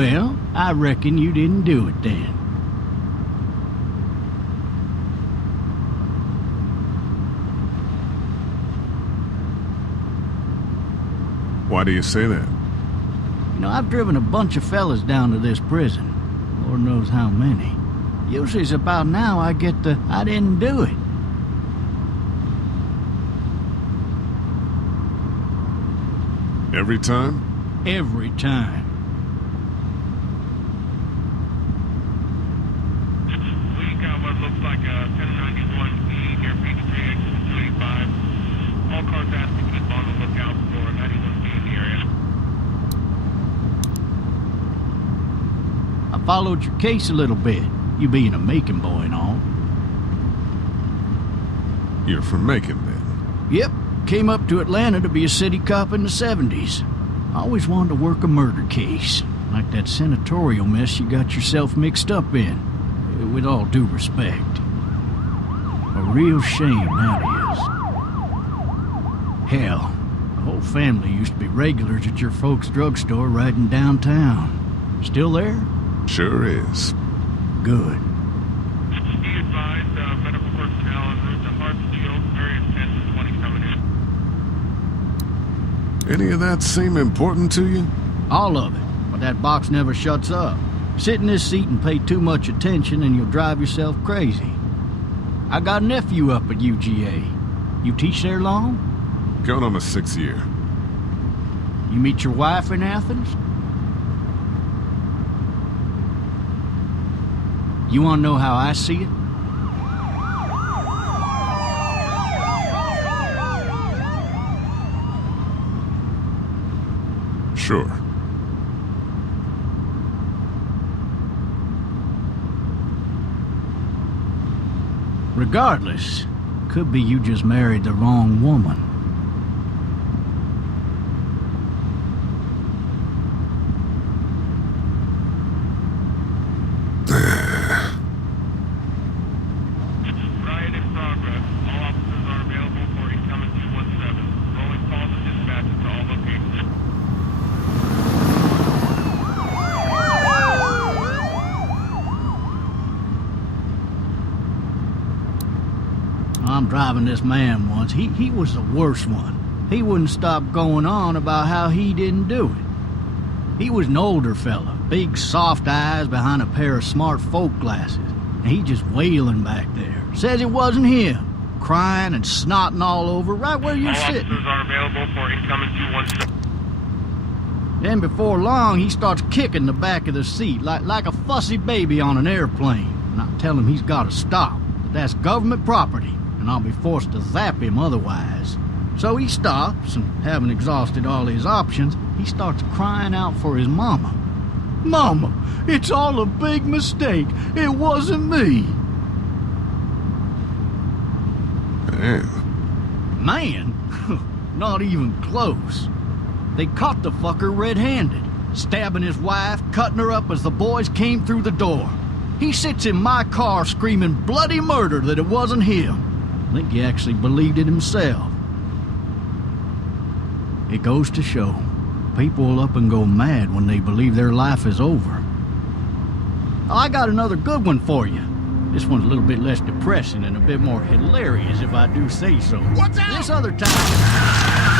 Well, I reckon you didn't do it then. Why do you say that? You know, I've driven a bunch of fellas down to this prison. Lord knows how many. Usually it's about now I get the, I didn't do it. Every time? Every time. We got what looks like a 1091E near Peachtree, exit 285. All cars asked to keep on the lookout for 91B in the area. I followed your case a little bit, you being a Macon boy and all. You're from Macon, then? Yep, came up to Atlanta to be a city cop in the 70s. I always wanted to work a murder case, like that senatorial mess you got yourself mixed up in. With all due respect. A real shame, that is. Hell, the whole family used to be regulars at your folks' drugstore right in downtown. Still there? Sure is. Good. Be advised, medical personnel en route to Hartsfield, various 10 to 20 coming in. Any of that seem important to you? All of it. But that box never shuts up. Sit in this seat and pay too much attention and you'll drive yourself crazy. I got a nephew up at UGA. You teach there long? Going on my 6th year. You meet your wife in Athens? You want to know how I see it? Sure. Regardless, could be you just married the wrong woman. Riot in progress. All officers are available for incoming 217. Rolling calls and dispatches to all locations. I'm driving this man once. He was the worst one. He wouldn't stop going on about how he didn't do it. He was an older fella, big soft eyes behind a pair of smart folk glasses. And he just wailing back there. Says it wasn't him. Crying and snotting all over right where you're All sitting. officers are available for incoming 217. Then before long, he starts kicking the back of the seat like a fussy baby on an airplane. And I tell him he's got to stop. That that's government property, and I'll be forced to zap him otherwise. So he stops, and having exhausted all his options, he starts crying out for his mama. Mama, it's all a big mistake. It wasn't me. Damn. Man, not even close. They caught the fucker red-handed, stabbing his wife, cutting her up as the boys came through the door. He sits in my car screaming bloody murder that it wasn't him. I think he actually believed it himself. It goes to show, people will up and go mad when they believe their life is over. I got another good one for you. This one's a little bit less depressing and a bit more hilarious, if I do say so. Watch out! This other time...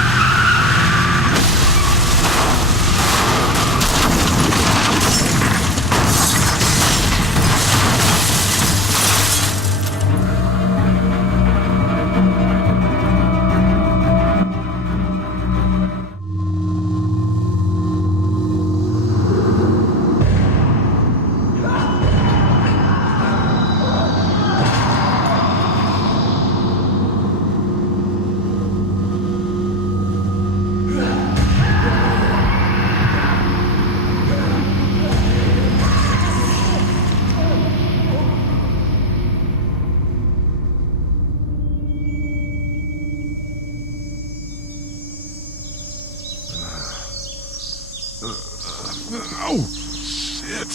Oh, shit.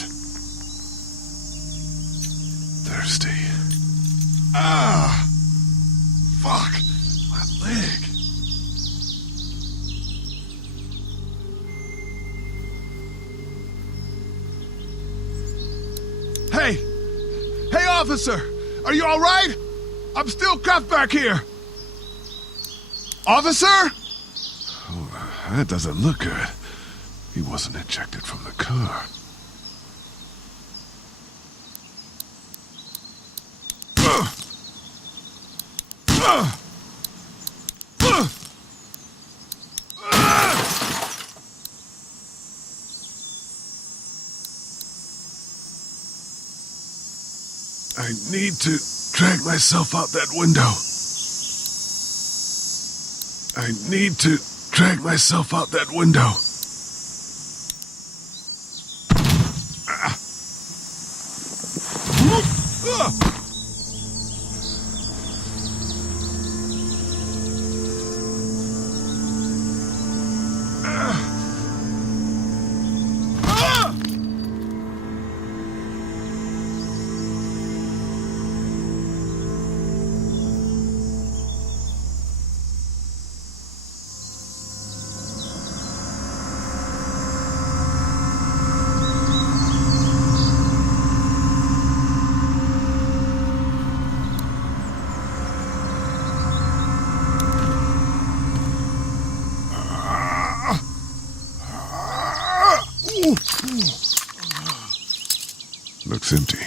Thirsty. Ah! Fuck! My leg. Hey! Hey, officer! Are you all right? I'm still cuffed back here! Officer? Oh, that doesn't look good. He wasn't ejected from the car. I need to drag myself out that window. I need to drag myself out that window. Looks empty.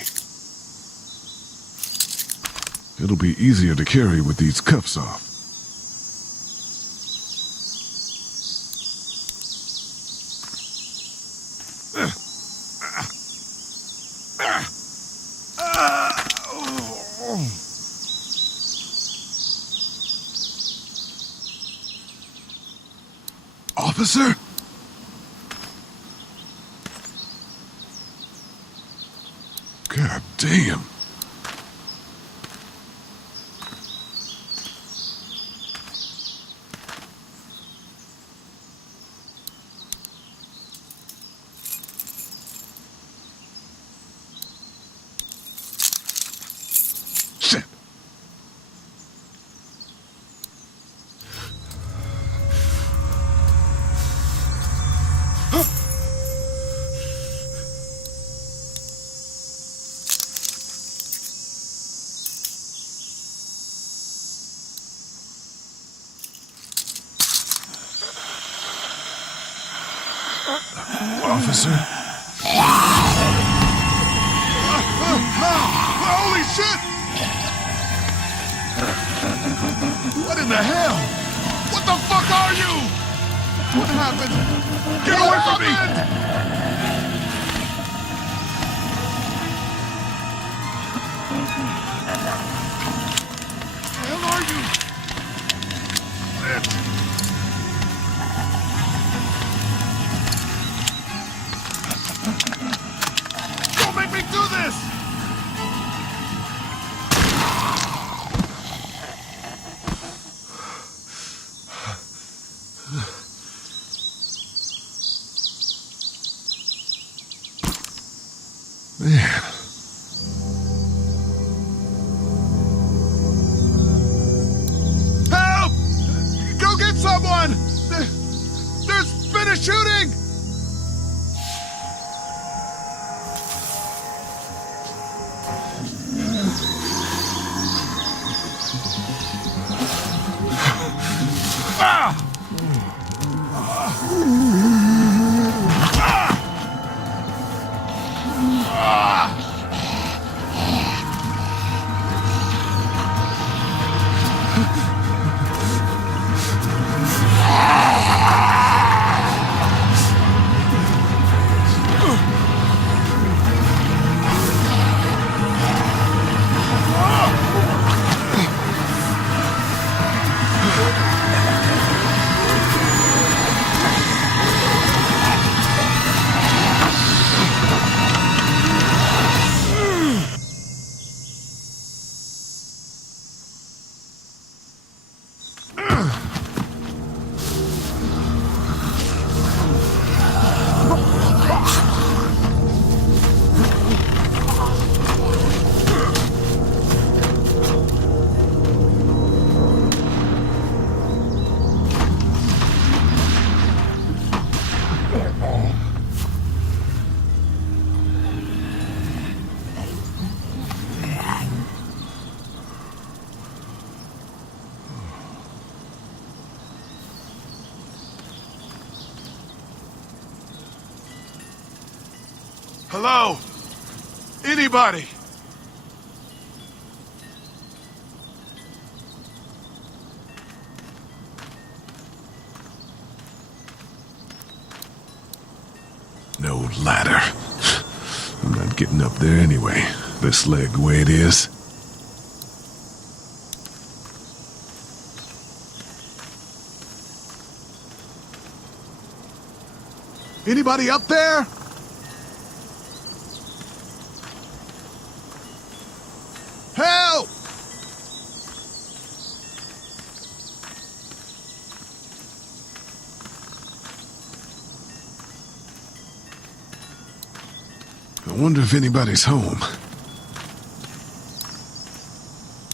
It'll be easier to carry with these cuffs off. Officer? God damn. Shit. Officer? Holy shit! What in the hell? What the fuck are you? What happened? Get away from me! What the hell are you? Shit. Don't make me do this! Man. Help! Go get someone! There's been a shooting! Ah! Hello? Anybody? No ladder. I'm not getting up there anyway. This leg the way it is. Anybody up there? Help! I wonder if anybody's home.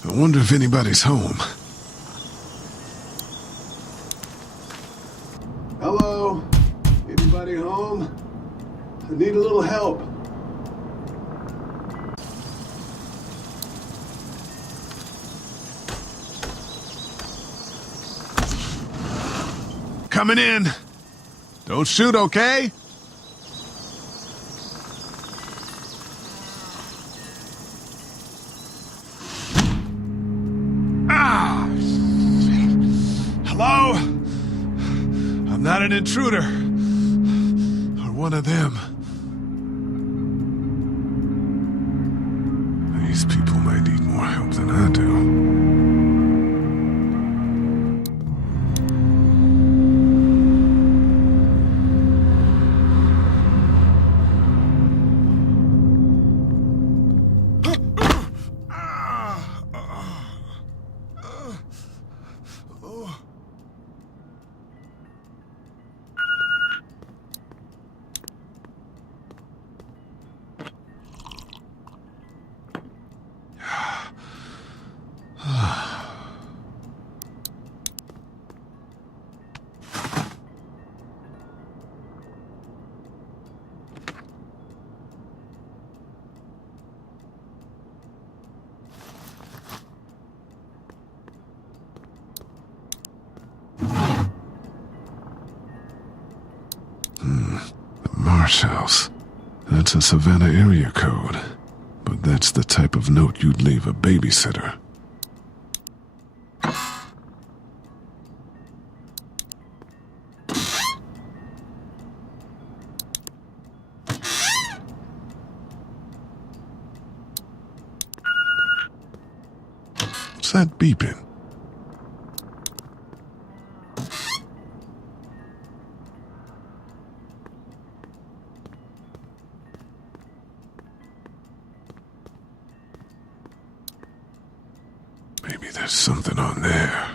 I wonder if anybody's home. Hello? Anybody home? I need a little help. Coming in. Don't shoot, okay? Ah! Hello? I'm not an intruder. Or one of them. These people might need more help than I do. Marsh House. That's a Savannah area code. But that's the type of note you'd leave a babysitter. What's that beeping? Maybe there's something on there.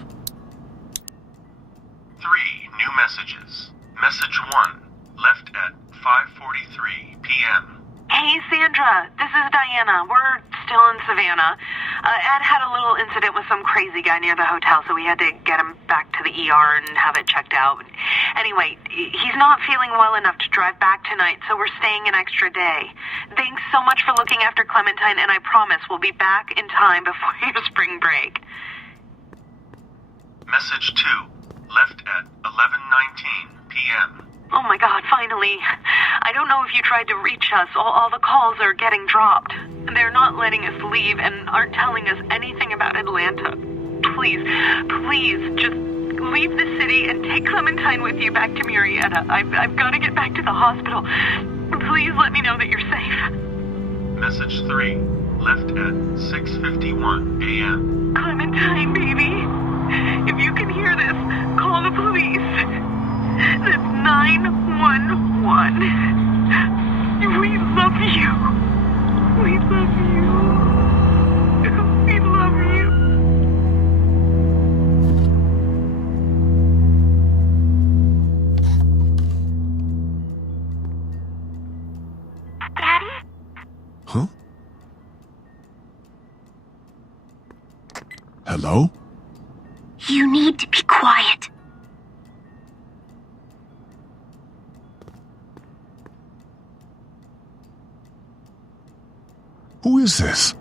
3 new messages. Message 1, left at 5:43 p.m. Hey, Sandra. This is Diana. We're still in Savannah. Ed had a little incident with some crazy guy near the hotel, so we had to get him back to the ER and have it checked out. Anyway, he's not feeling well enough to drive back tonight, so we're staying an extra day. Thanks so much for looking after Clementine, and I promise we'll be back in time before your spring break. Message 2, left at 11:19 p.m. Oh my God, finally. I don't know if you tried to reach us. All the calls are getting dropped. They're not letting us leave and aren't telling us anything about Atlanta. Please, just leave the city and take Clementine with you back to Murrieta. I've got to get back to the hospital. Please let me know that you're safe. Message 3, left at 6:51 a.m. Clementine, baby. If you can hear this, call the police. That's 911. We love you. We love you. We love you. Daddy? Huh? Hello? You need to be quiet. Who is this?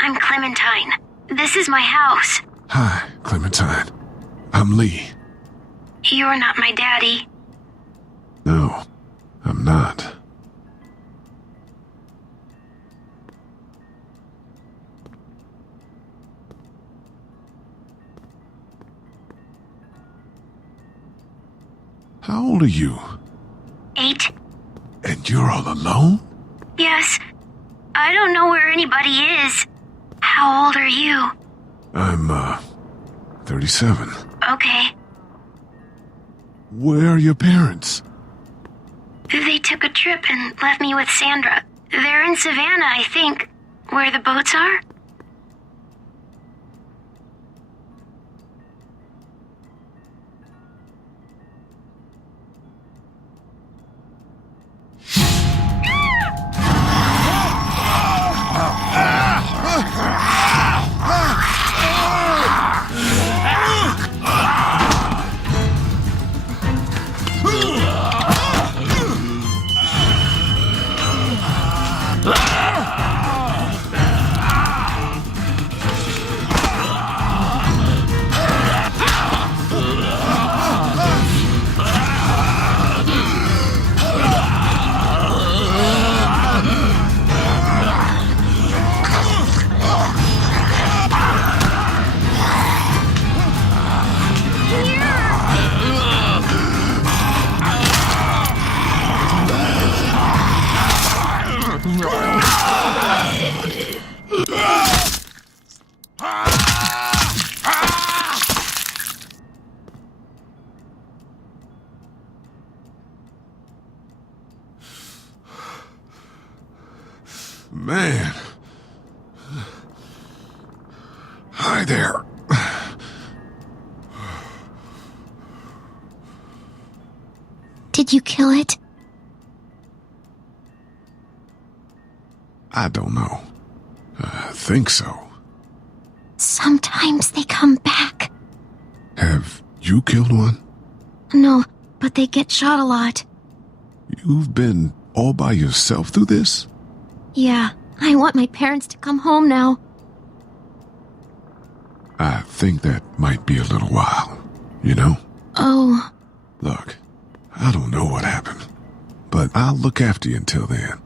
I'm Clementine. This is my house. Hi, Clementine. I'm Lee. You're not my daddy. No, I'm not. How old are you? 8. And you're all alone? Yes. I don't know where anybody is. How old are you? I'm, 37. Okay. Where are your parents? They took a trip and left me with Sandra. They're in Savannah, I think. Where the boats are? Man. Hi there. Did you kill it? I don't know. I think so. Sometimes they come back. Have you killed one? No, but they get shot a lot. You've been all by yourself through this? Yeah, I want my parents to come home now. I think that might be a little while, you know? Oh, Look, I don't know what happened, but I'll look after you until then.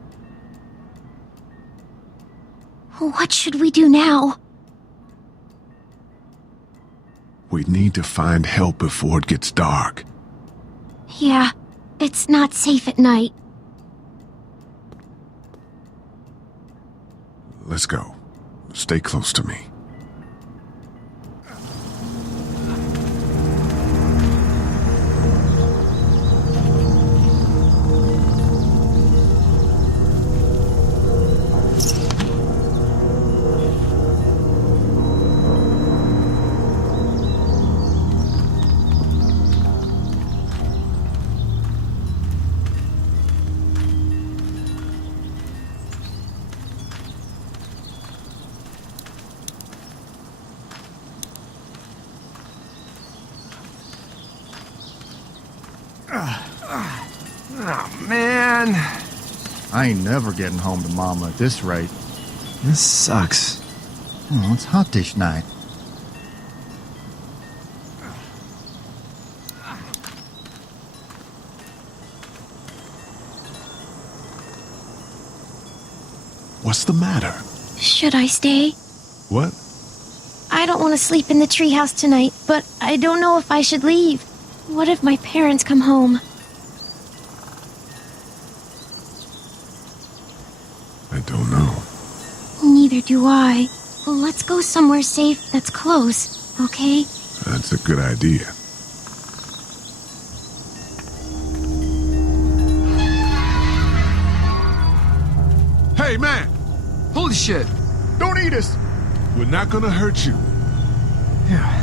what should we do now? We need to find help before it gets dark. Yeah, it's not safe at night. Let's go. Stay close to me. Oh, man. I ain't never getting home to Mama at this rate. This sucks. Oh, it's hot dish night. What's the matter? Should I stay? What? I don't want to sleep in the treehouse tonight, but I don't know if I should leave. What if my parents come home? I don't know. Neither do I. Let's go somewhere safe that's close, okay? That's a good idea. Hey, man! Holy shit. Don't eat us! We're not gonna hurt you. Yeah.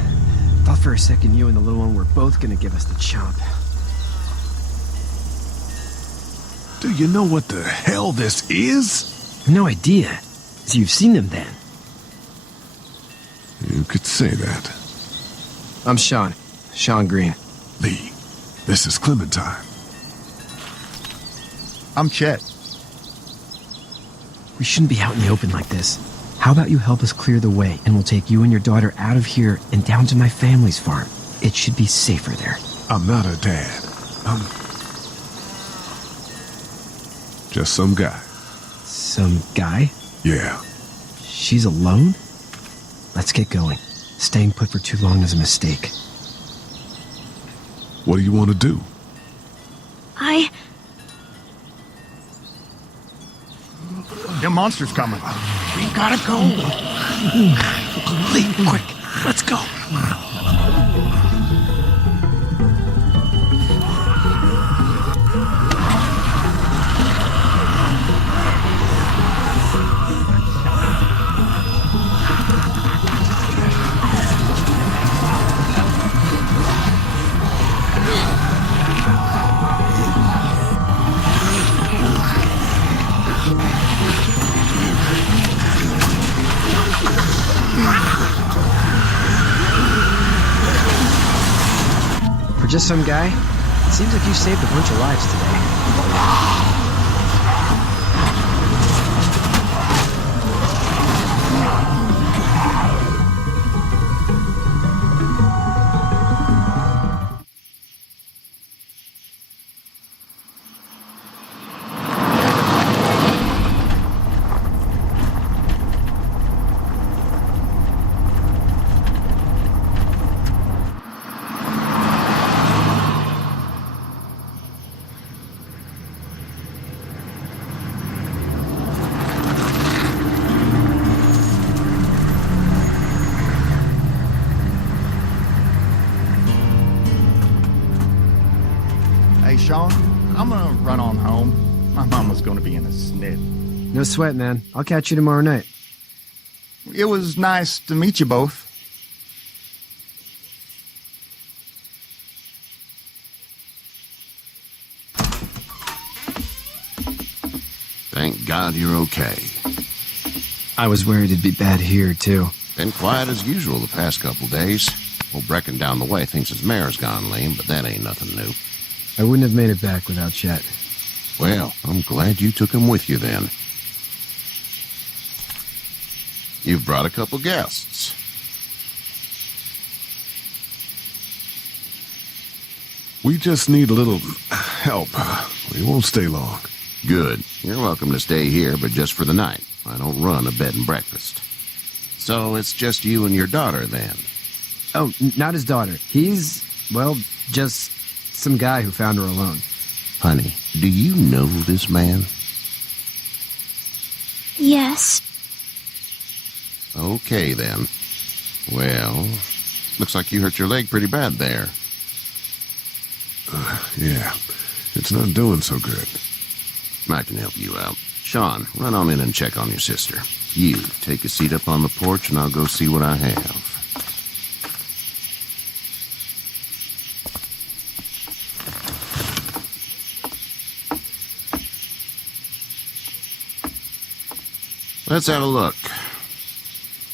Thought for a second you and the little one were both gonna give us the chomp. Do you know what the hell this is? No idea. So you've seen them then? You could say that. I'm Sean. Sean Green. Lee, this is Clementine. I'm Chet. We shouldn't be out in the open like this. How about you help us clear the way, and we'll take you and your daughter out of here and down to my family's farm. It should be safer there. I'm not a dad. I'm just some guy. Some guy? Yeah. She's alone? Let's get going. Staying put for too long is a mistake. What do you want to do? Them monsters coming. We gotta go. Lee, quick, let's go. For just some guy, it seems like you saved a bunch of lives today. Hey, Sean, I'm gonna run on home. My mama's gonna be in a snit. No sweat, man. I'll catch you tomorrow night. It was nice to meet you both. Thank God you're okay. I was worried it'd be bad here, too. Been quiet as usual the past couple days. Old Brecken down the way thinks his mare's gone lame, but that ain't nothing new. I wouldn't have made it back without Chet. Well, I'm glad you took him with you then. You've brought a couple guests. We just need a little help. We won't stay long. Good. You're welcome to stay here, but just for the night. I don't run a bed and breakfast. So it's just you and your daughter then? Oh, not his daughter. He's, well, just some guy who found her alone. Honey, do you know this man? Yes. Okay, then. Well, looks like you hurt your leg pretty bad there. Yeah, it's not doing so good. I can help you out. Sean, run on in and check on your sister. You, take a seat up on the porch and I'll go see what I have. Let's have a look.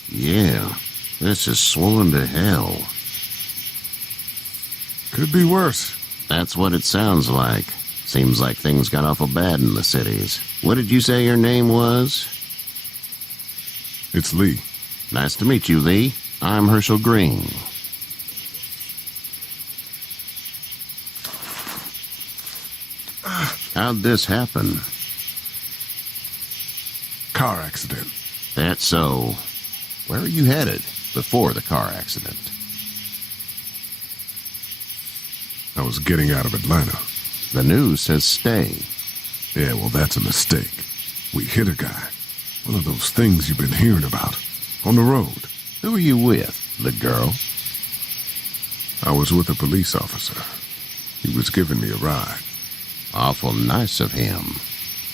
Yeah, this is swollen to hell. Could be worse. That's what it sounds like. Seems like things got awful bad in the cities. What did you say your name was? It's Lee. Nice to meet you, Lee. I'm Herschel Green. How'd this happen? Car accident. That's so. Where are you headed before the car accident? I was getting out of Atlanta. The news says stay. Yeah, well, that's a mistake. We hit a guy. One of those things you've been hearing about. On the road. Who are you with? The girl? I was with a police officer. He was giving me a ride. Awful nice of him.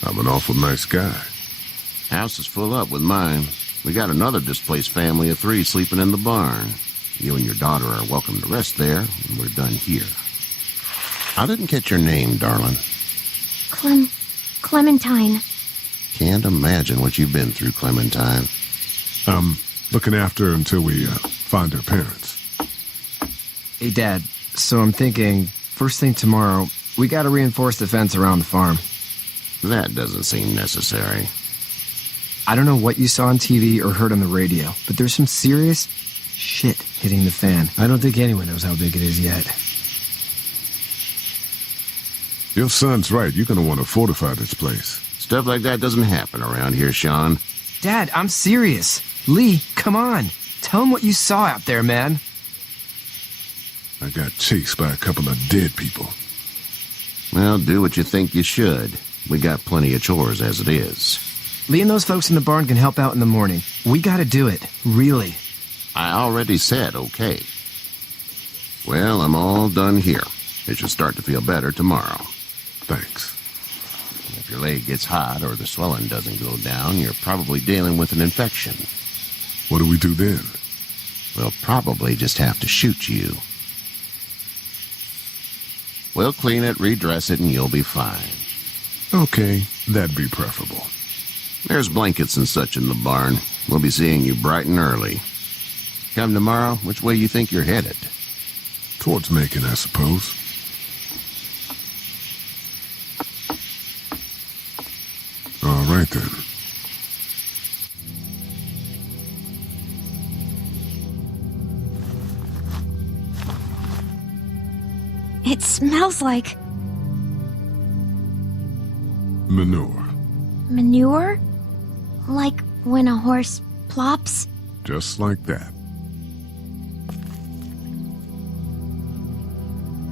I'm an awful nice guy. House is full up with mine. We got another displaced family of 3 sleeping in the barn. You and your daughter are welcome to rest there when we're done here. I didn't catch your name, darling. Clementine. Can't imagine what you've been through, Clementine. I'm looking after her until we find her parents. Hey, Dad, so I'm thinking, first thing tomorrow, we gotta reinforce the fence around the farm. That doesn't seem necessary. I don't know what you saw on TV or heard on the radio, but there's some serious shit hitting the fan. I don't think anyone knows how big it is yet. Your son's right. You're gonna want to fortify this place. Stuff like that doesn't happen around here, Sean. Dad, I'm serious. Lee, come on. Tell him what you saw out there, man. I got chased by a couple of dead people. Well, do what you think you should. We got plenty of chores as it is. Lee and those folks in the barn can help out in the morning. We gotta do it. Really. I already said okay. Well, I'm all done here. It should start to feel better tomorrow. Thanks. If your leg gets hot or the swelling doesn't go down, you're probably dealing with an infection. What do we do then? We'll probably just have to shoot you. We'll clean it, redress it, and you'll be fine. Okay, that'd be preferable. There's blankets and such in the barn. We'll be seeing you bright and early. Come tomorrow, which way you think you're headed? Towards Macon, I suppose. All right, then. It smells like Manure. manure? Like when a horse plops? Just like that.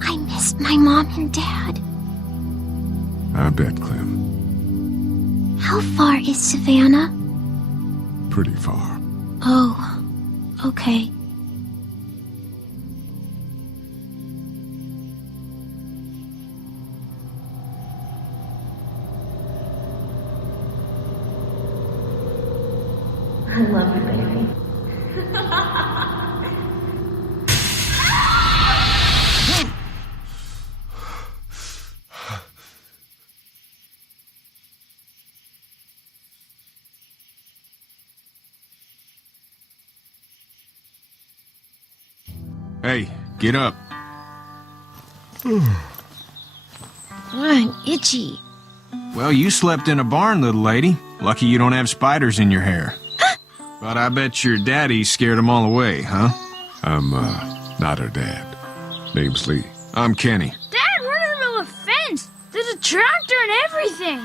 I miss my mom and dad. I bet, Clem. How far is Savannah? Pretty far. Oh, okay. I love you, baby. Hey, get up. I'm itchy. Well, you slept in a barn, little lady. Lucky you don't have spiders in your hair. But I bet your daddy scared them all away, huh? I'm, not her dad. Name's Lee. I'm Kenny. Dad, we're in the middle of a fence. There's a tractor and everything.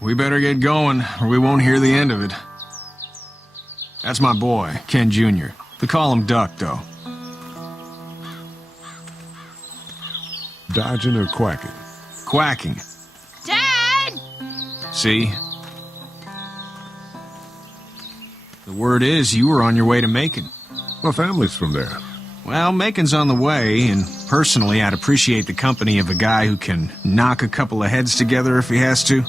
We better get going, or we won't hear the end of it. That's my boy, Ken Jr. They call him Duck, though. Dodging or quacking? Quacking. Dad! See? The word is you were on your way to Macon. My family's from there. Well, Macon's on the way, and personally, I'd appreciate the company of a guy who can knock a couple of heads together if he has to.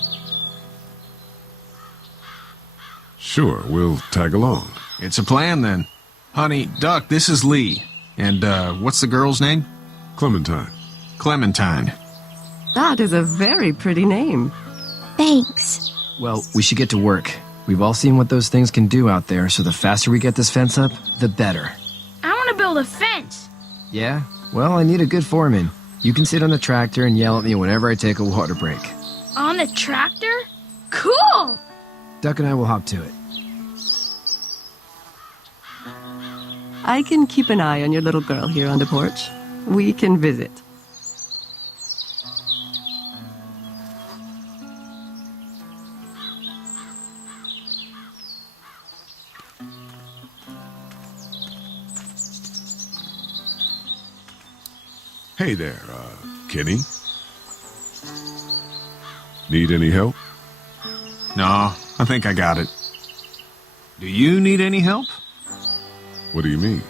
Sure, we'll tag along. It's a plan, then. Honey, Duck, this is Lee. And, what's the girl's name? Clementine. Clementine. That is a very pretty name. Thanks. Well, we should get to work. We've all seen what those things can do out there, so the faster we get this fence up, the better. I want to build a fence. Yeah? Well, I need a good foreman. You can sit on the tractor and yell at me whenever I take a water break. On the tractor? Cool! Duck and I will hop to it. I can keep an eye on your little girl here on the porch. We can visit. Hey there, Kenny. Need any help? No, I think I got it. Do you need any help? What do you mean?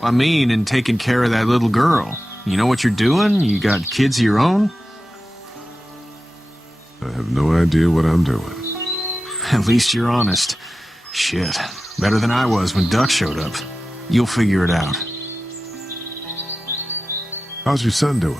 I mean, in taking care of that little girl. You know what you're doing? You got kids of your own? I have no idea what I'm doing. At least you're honest. Shit. Better than I was when Duck showed up. You'll figure it out. How's your son doing?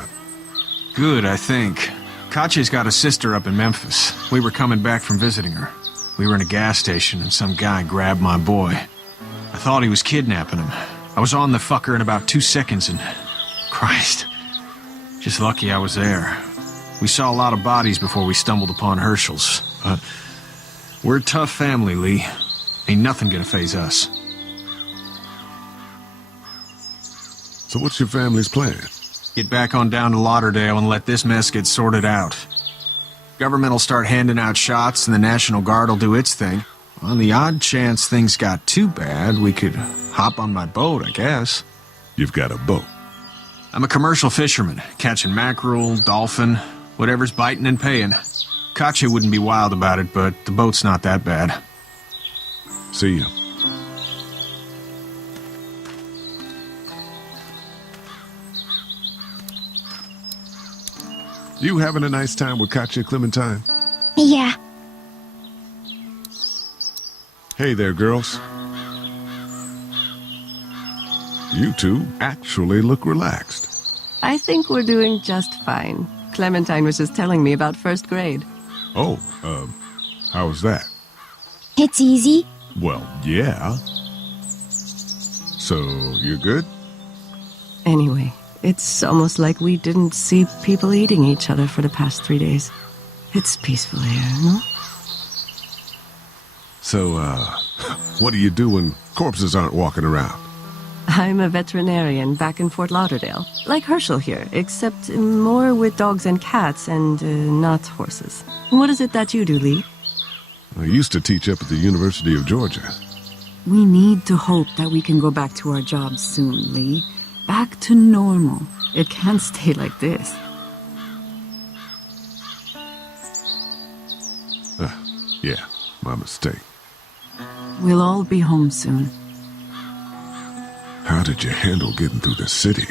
Good, I think. Katya's got a sister up in Memphis. We were coming back from visiting her. We were in a gas station and some guy grabbed my boy. I thought he was kidnapping him. I was on the fucker in about 2 seconds and... Christ. Just lucky I was there. We saw a lot of bodies before we stumbled upon Herschel's. But we're a tough family, Lee. Ain't nothing gonna faze us. So what's your family's plan? Get back on down to Lauderdale and let this mess get sorted out. Government will start handing out shots and the National Guard will do its thing. On the odd chance things got too bad, we could hop on my boat, I guess. You've got a boat? I'm a commercial fisherman, catching mackerel, dolphin, whatever's biting and paying. Katya wouldn't be wild about it, but the boat's not that bad. See ya. You having a nice time with Katya, Clementine? Yeah. Hey there, girls. You two actually look relaxed. I think we're doing just fine. Clementine was just telling me about first grade. Oh, how was that? It's easy. Well, yeah. So, you're good? Anyway, it's almost like we didn't see people eating each other for the past 3 days. It's peaceful here, no? So, what do you do when corpses aren't walking around? I'm a veterinarian back in Fort Lauderdale. Like Herschel here, except more with dogs and cats and not horses. What is it that you do, Lee? I used to teach up at the University of Georgia. We need to hope that we can go back to our jobs soon, Lee. Back to normal. It can't stay like this. Yeah, my mistake. We'll all be home soon. How did you handle getting through the city?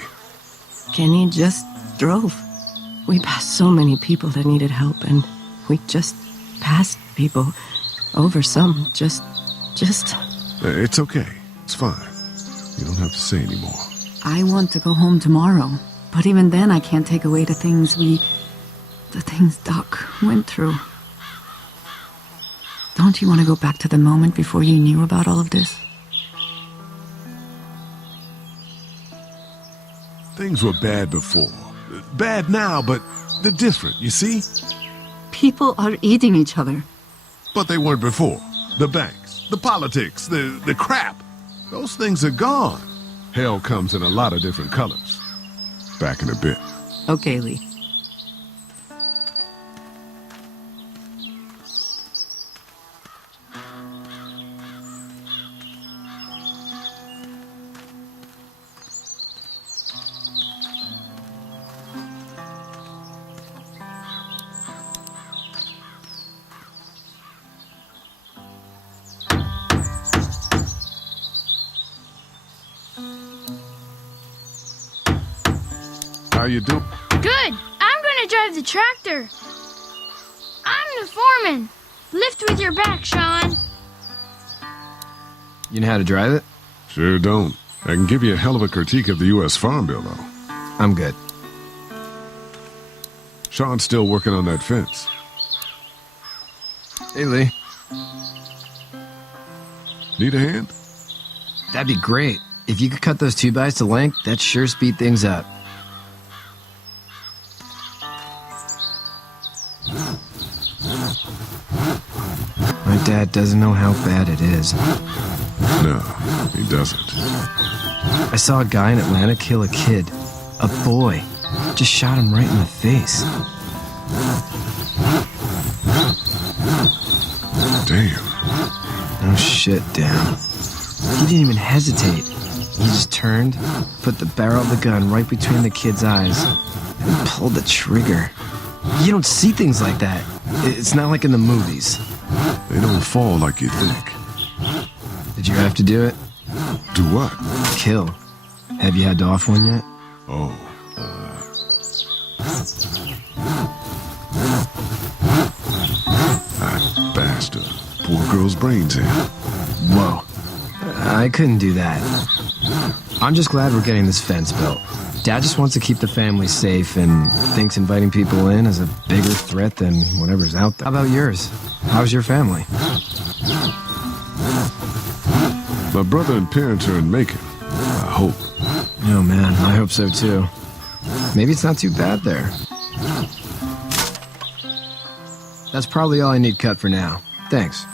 Kenny just drove. We passed so many people that needed help, and we just passed people over some. Just... It's okay. It's fine. You don't have to say anymore. I want to go home tomorrow, but even then I can't take away the things Doc went through. Don't you want to go back to the moment before you knew about all of this? Things were bad before. Bad now, but they're different, you see? People are eating each other. But they weren't before. The banks, the politics, the crap. Those things are gone. Hell comes in a lot of different colors. Back in a bit. Okay, Lee. How you doing? Good. I'm gonna drive the tractor. I'm the foreman. Lift with your back, Sean. You know how to drive it? Sure don't. I can give you a hell of a critique of the U.S. Farm Bill, though. I'm good. Sean's still working on that fence. Hey, Lee. Need a hand? That'd be great. If you could cut those 2x to length, that'd sure speed things up. My dad doesn't know how bad it is. No, he doesn't. I saw a guy in Atlanta kill a kid. A boy. Just shot him right in the face. Damn. Oh shit, damn. He didn't even hesitate. He just turned, put the barrel of the gun right between the kid's eyes, and pulled the trigger. You don't see things like that. It's not like in the movies. They don't fall like you think. Did you have to do it? Do what? Kill. Have you had to off one yet? Oh, I bashed a poor girl's brains in. Whoa. I couldn't do that. I'm just glad we're getting this fence built. Dad just wants to keep the family safe and thinks inviting people in is a bigger threat than whatever's out there. How about yours? How's your family? My brother and parents are in Macon. I hope. Oh man, I hope so too. Maybe it's not too bad there. That's probably all I need cut for now. Thanks.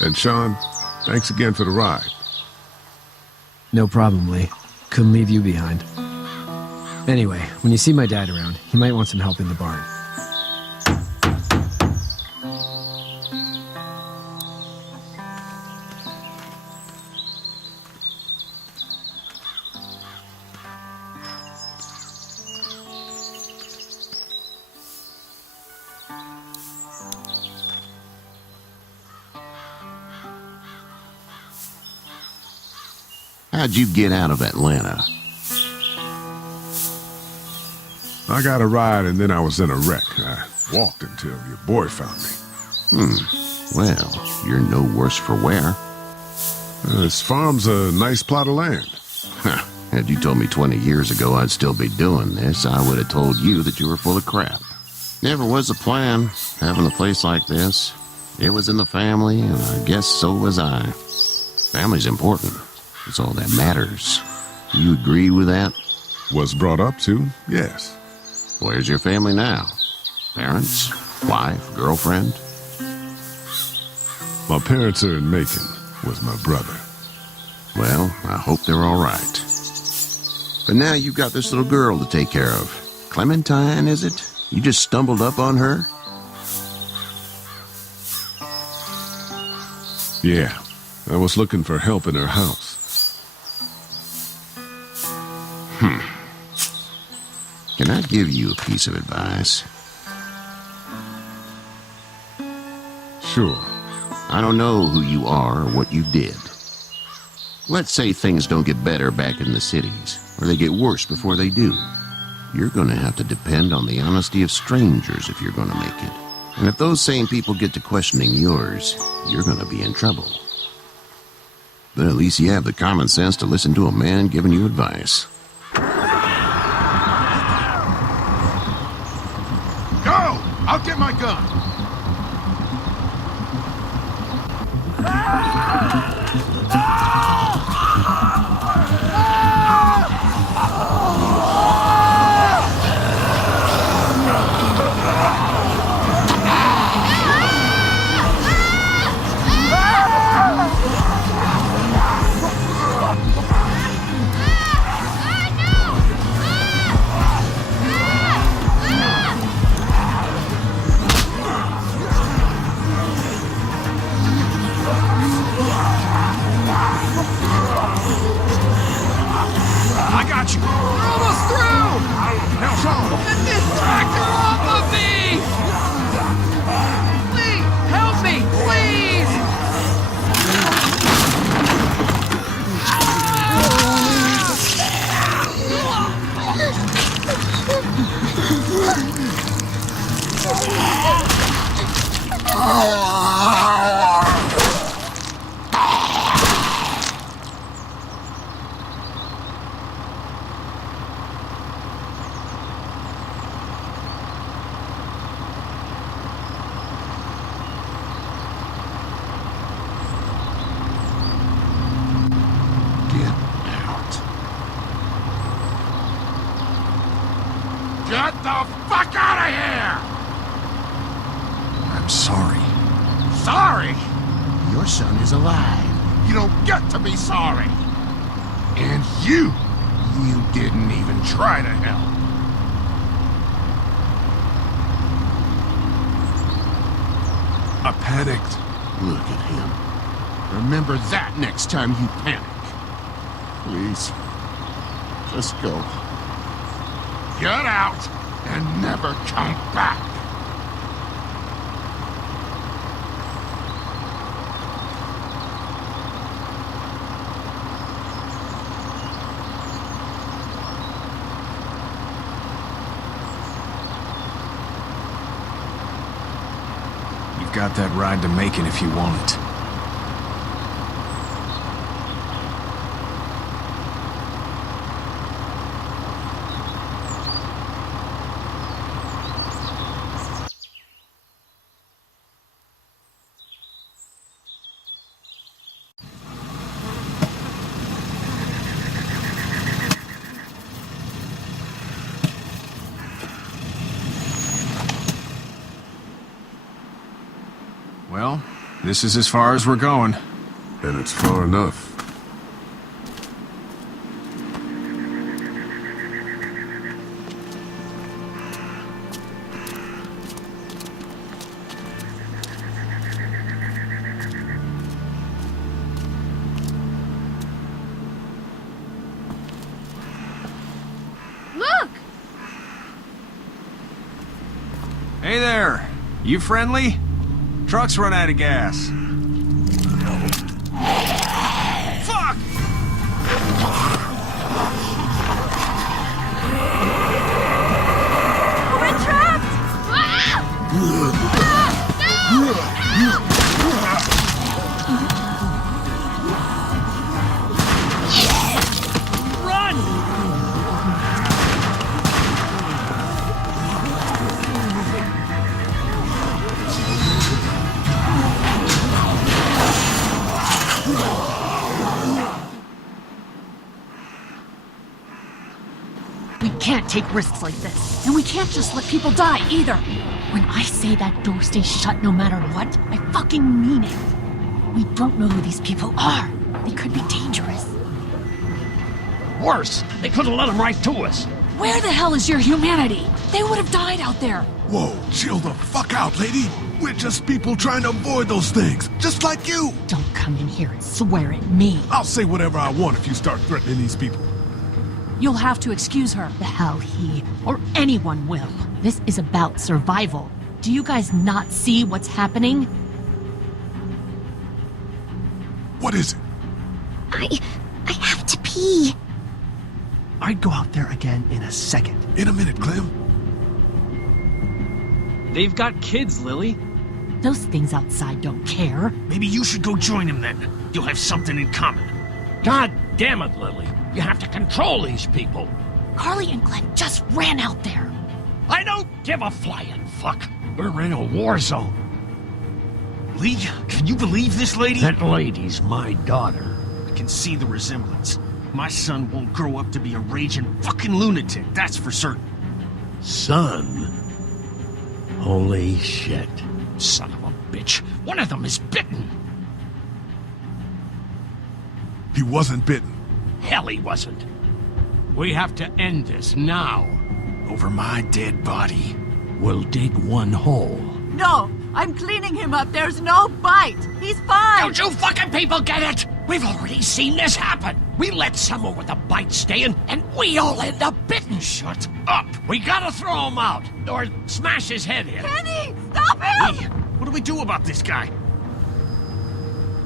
And Sean, thanks again for the ride. No problem, Lee. Couldn't leave you behind. Anyway, when you see my dad around, he might want some help in the barn. How'd you get out of Atlanta? I got a ride and then I was in a wreck. I walked until your boy found me. Well, you're no worse for wear. This farm's a nice plot of land. Had you told me 20 years ago I'd still be doing this, I would have told you that you were full of crap. Never was a plan, having a place like this. It was in the family, and I guess so was I. Family's important. It's all that matters. You agree with that? Was brought up to, yes. Where's your family now? Parents? Wife? Girlfriend? My parents are in Macon with my brother. Well, I hope they're all right. But now you've got this little girl to take care of. Clementine, is it? You just stumbled up on her? Yeah, I was looking for help in her house. Can I give you a piece of advice? Sure. I don't know who you are or what you did. Let's say things don't get better back in the cities, or they get worse before they do. You're going to have to depend on the honesty of strangers if you're going to make it. And if those same people get to questioning yours, you're going to be in trouble. But at least you have the common sense to listen to a man giving you advice. Go! I'll get my gun! Get the fuck out of here! I'm sorry. Sorry? Your son is alive. You don't get to be sorry. And you didn't even try to help. I panicked. Look at him. Remember that next time you panic. Please. Just go. Get out and never come back. You've got that ride to Macon if you want it. Well, this is as far as we're going. And it's far enough. Look! Hey there! You friendly? Truck's run out of gas. Fuck! We can't take risks like this. And we can't just let people die, either. When I say that door stays shut no matter what, I fucking mean it. We don't know who these people are. They could be dangerous. Worse, they could have let them right to us. Where the hell is your humanity? They would have died out there. Whoa, chill the fuck out, lady. We're just people trying to avoid those things, just like you. Don't come in here and swear at me. I'll say whatever I want if you start threatening these people. You'll have to excuse her. The hell he or anyone will. This is about survival. Do you guys not see what's happening? What is it? I have to pee. I'd go out there again in a second. In a minute, Clem. They've got kids, Lily. Those things outside don't care. Maybe you should go join them then. You'll have something in common. God damn it, Lily. You have to control these people. Carly and Glenn just ran out there. I don't give a flying fuck. We're in a war zone. Lee, can you believe this lady? That lady's my daughter. I can see the resemblance. My son won't grow up to be a raging fucking lunatic, that's for certain. Son? Holy shit. Son of a bitch. One of them is bitten. He wasn't bitten. Hell, he wasn't. We have to end this now. Over my dead body. We'll dig one hole. No, I'm cleaning him up. There's no bite. He's fine. Don't you fucking people get it? We've already seen this happen. We let someone with a bite stay in, and we all end up bitten. Shut up. We gotta throw him out, or smash his head in. Kenny, stop him! Lee, what do we do about this guy?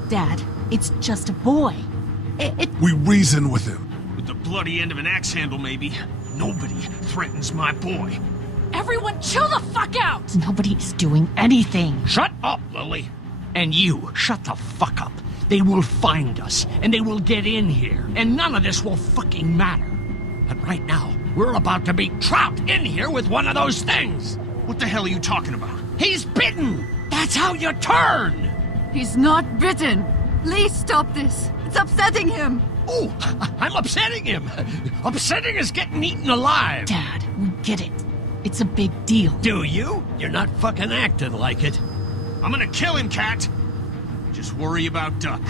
Dad, it's just a boy. We reason with him. With the bloody end of an axe handle, maybe. Nobody threatens my boy. Everyone chill the fuck out! Nobody's doing anything. Shut up, Lily. And you, shut the fuck up. They will find us, and they will get in here, and none of this will fucking matter. But right now, we're about to be trapped in here with one of those things. What the hell are you talking about? He's bitten! That's how you turn! He's not bitten. Please stop this. It's upsetting him. Oh, I'm upsetting him. Upsetting is getting eaten alive. Dad, we get it. It's a big deal. Do you? You're not fucking acting like it. I'm gonna kill him, Cat. Just worry about Duck.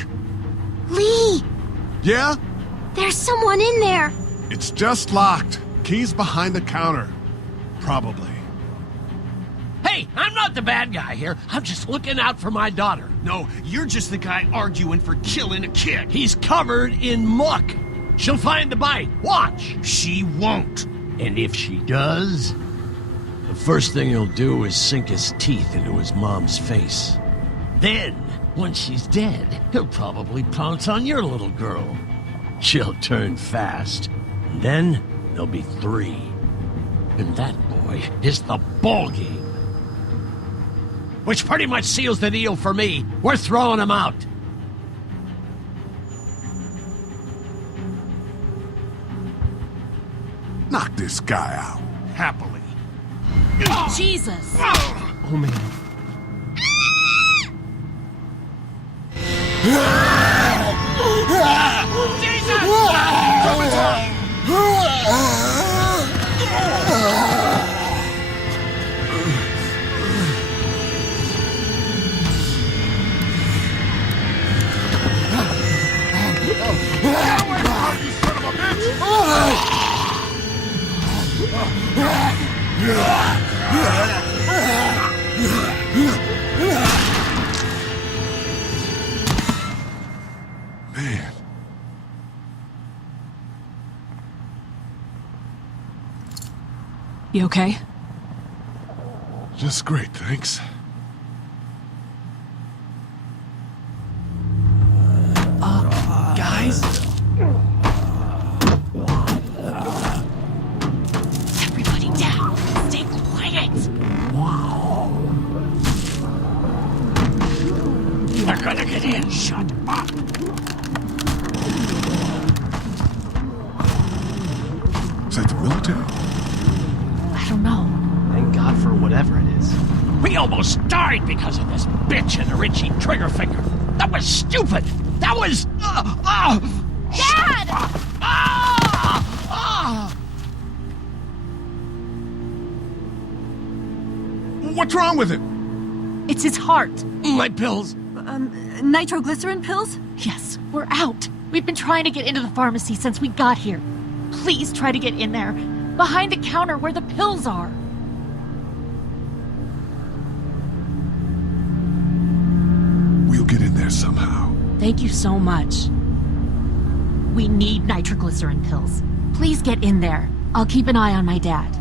Lee! Yeah? There's someone in there. It's just locked. Key's behind the counter. Probably. Hey, I'm not the bad guy here. I'm just looking out for my daughter. No, you're just the guy arguing for killing a kid. He's covered in muck. She'll find the bite. Watch. She won't. And if she does, the first thing he'll do is sink his teeth into his mom's face. Then, once she's dead, he'll probably pounce on your little girl. She'll turn fast. And then there'll be 3. And that, boy, is the ball game. Which pretty much seals the deal for me. We're throwing him out. Knock this guy out. Happily. Jesus! Oh, man. Man. You okay? Just great, thanks. Guys? Everybody down. Stay quiet. Dan, shut up. Is that the military? I don't know. Thank God for whatever it is. We almost died because of this bitch and her itchy trigger finger. That was stupid. That was... Dad! What's wrong with him? It's his heart. My pills. Nitroglycerin pills? Yes, we're out. We've been trying to get into the pharmacy since we got here. Please try to get in there. Behind the counter where the pills are. We'll get in there somehow. Thank you so much. We need nitroglycerin pills. Please get in there. I'll keep an eye on my dad.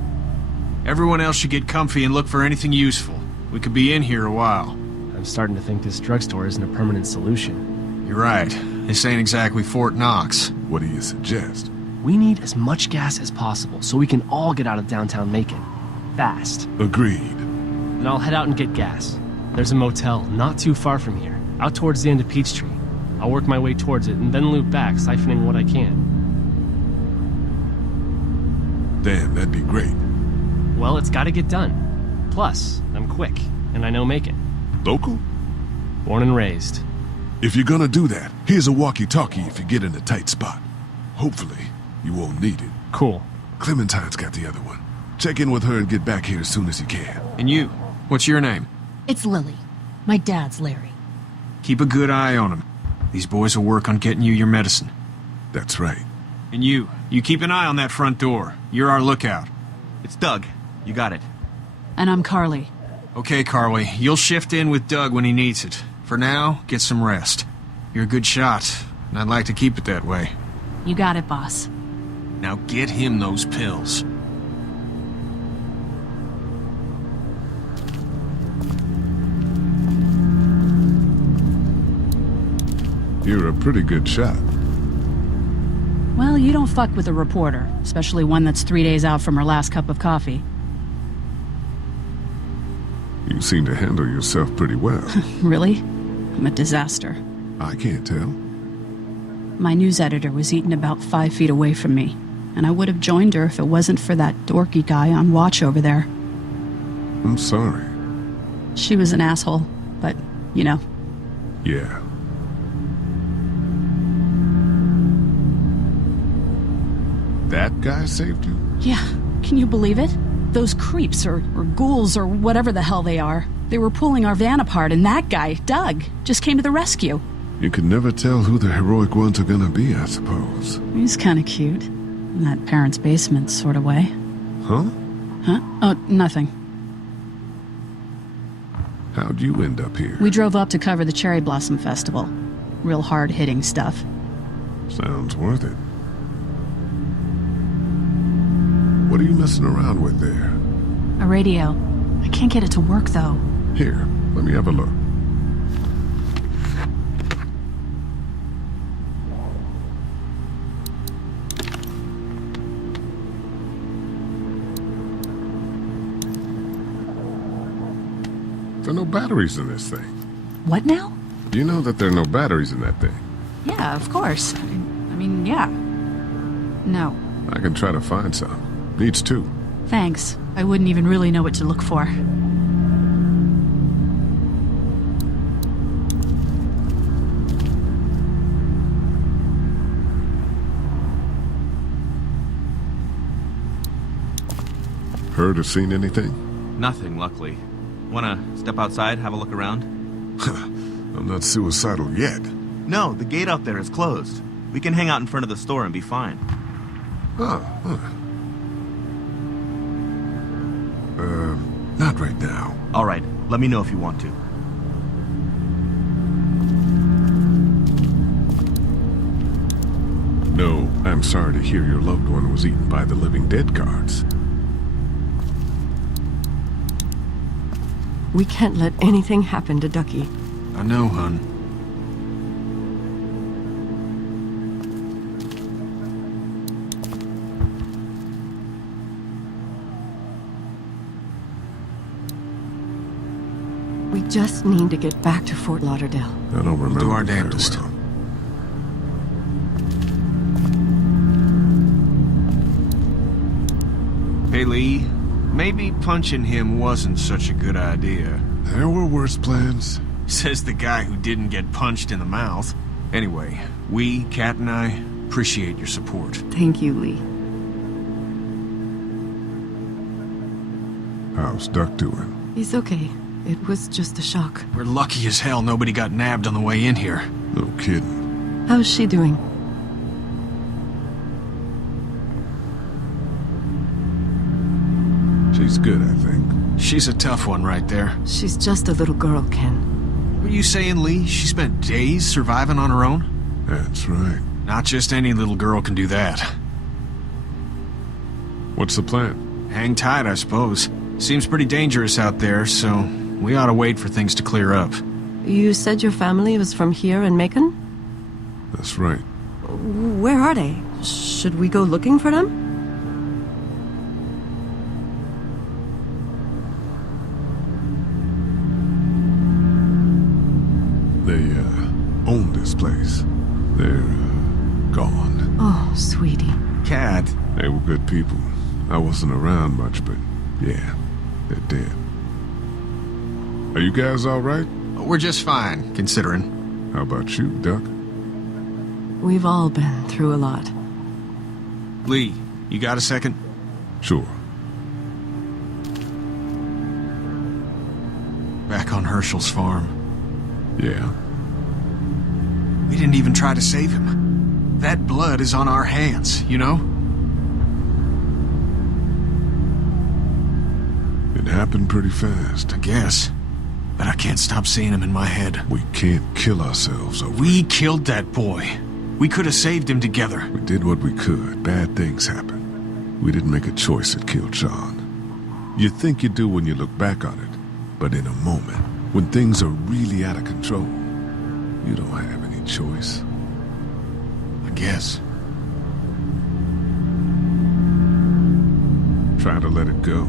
Everyone else should get comfy and look for anything useful. We could be in here a while. I'm starting to think this drugstore isn't a permanent solution. You're right. This ain't exactly Fort Knox. What do you suggest? We need as much gas as possible so we can all get out of downtown Macon. Fast. Agreed. Then I'll head out and get gas. There's a motel not too far from here, out towards the end of Peachtree. I'll work my way towards it and then loop back, siphoning what I can. Damn, that'd be great. Well, it's gotta get done. Plus, I'm quick, and I know Macon. Local? Born and raised. If you're gonna do that, here's a walkie-talkie if you get in a tight spot. Hopefully, you won't need it. Cool. Clementine's got the other one. Check in with her and get back here as soon as you can. And you, what's your name? It's Lily. My dad's Larry. Keep a good eye on him. These boys will work on getting you your medicine. That's right. And you keep an eye on that front door. You're our lookout. It's Doug. You got it. And I'm Carly. Okay, Carly, you'll shift in with Doug when he needs it. For now, get some rest. You're a good shot, and I'd like to keep it that way. You got it, boss. Now get him those pills. You're a pretty good shot. Well, you don't fuck with a reporter, especially one that's 3 days out from her last cup of coffee. You seem to handle yourself pretty well. Really? I'm a disaster. I can't tell. My news editor was eaten about 5 feet away from me, and I would have joined her if it wasn't for that dorky guy on watch over there. I'm sorry. She was an asshole, but, you know. Yeah. That guy saved you? Yeah, can you believe it? Those creeps, or ghouls, or whatever the hell they are. They were pulling our van apart, and that guy, Doug, just came to the rescue. You can never tell who the heroic ones are gonna be, I suppose. He's kinda cute. In that parents' basement sort of way. Huh? Huh? Oh, nothing. How'd you end up here? We drove up to cover the Cherry Blossom Festival. Real hard-hitting stuff. Sounds worth it. What are you messing around with there? A radio. I can't get it to work, though. Here, let me have a look. There are no batteries in this thing. What now? You know that there are no batteries in that thing. Yeah, of course. I mean, yeah. No. I can try to find some. Needs two. Thanks. I wouldn't even really know what to look for. Heard or seen anything? Nothing, luckily. Wanna step outside, have a look around? I'm not suicidal yet. No, the gate out there is closed. We can hang out in front of the store and be fine. Huh. Not right now. All right, let me know if you want to. No, I'm sorry to hear your loved one was eaten by the living dead guards. We can't let anything happen to Ducky. I know, hon. We just need to get back to Fort Lauderdale. I don't remember. We'll do our very damnedest. well. Hey, Lee, maybe punching him wasn't such a good idea. There were worse plans. Says the guy who didn't get punched in the mouth. Anyway, we, Kat and I, appreciate your support. Thank you, Lee. How's Duck doing? He's okay. It was just a shock. We're lucky as hell nobody got nabbed on the way in here. No kidding. How's she doing? She's good, I think. She's a tough one right there. She's just a little girl, Ken. What are you saying, Lee? She spent days surviving on her own? That's right. Not just any little girl can do that. What's the plan? Hang tight, I suppose. Seems pretty dangerous out there, so we ought to wait for things to clear up. You said your family was from here in Macon? That's right. Where are they? Should we go looking for them? They, own this place. They're, gone. Oh, sweetie. Kat. They were good people. I wasn't around much, but yeah, they're dead. Are you guys all right? We're just fine, considering. How about you, Duck? We've all been through a lot. Lee, you got a second? Sure. Back on Herschel's farm. Yeah. We didn't even try to save him. That blood is on our hands, you know? It happened pretty fast. I guess. But I can't stop seeing him in my head. We can't kill ourselves over We it. killed that boy. We could have saved him together. We did what we could. Bad things happen. We didn't make a choice that killed Sean. You think you do when you look back on it. But in a moment, when things are really out of control, you don't have any choice. I guess. Try to let it go.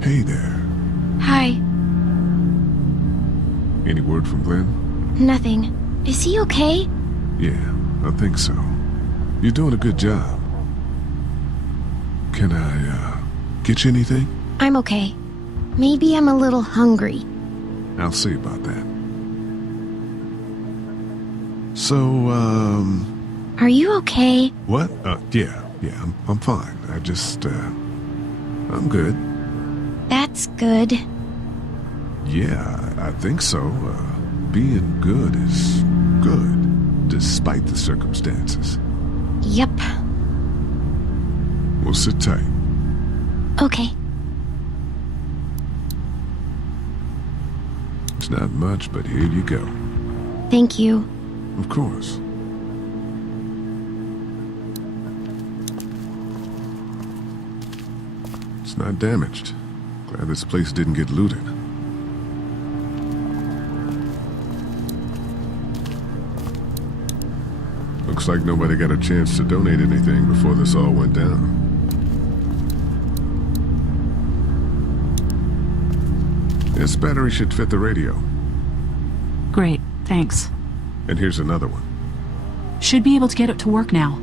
Hey there. Hi. Any word from Glenn? Nothing. Is he okay? Yeah, I think so. You're doing a good job. Can I, get you anything? I'm okay. Maybe I'm a little hungry. I'll see about that. So, Are you okay? what? Yeah, I'm fine. I just, I'm good. That's good. Yeah, I think so. Being good is good, despite the circumstances. Yep. We'll sit tight. Okay. It's not much, but here you go. Thank you. Of course. It's not damaged. Glad this place didn't get looted. Looks like nobody got a chance to donate anything before this all went down. This battery should fit the radio. Great, thanks. And here's another one. Should be able to get it to work now.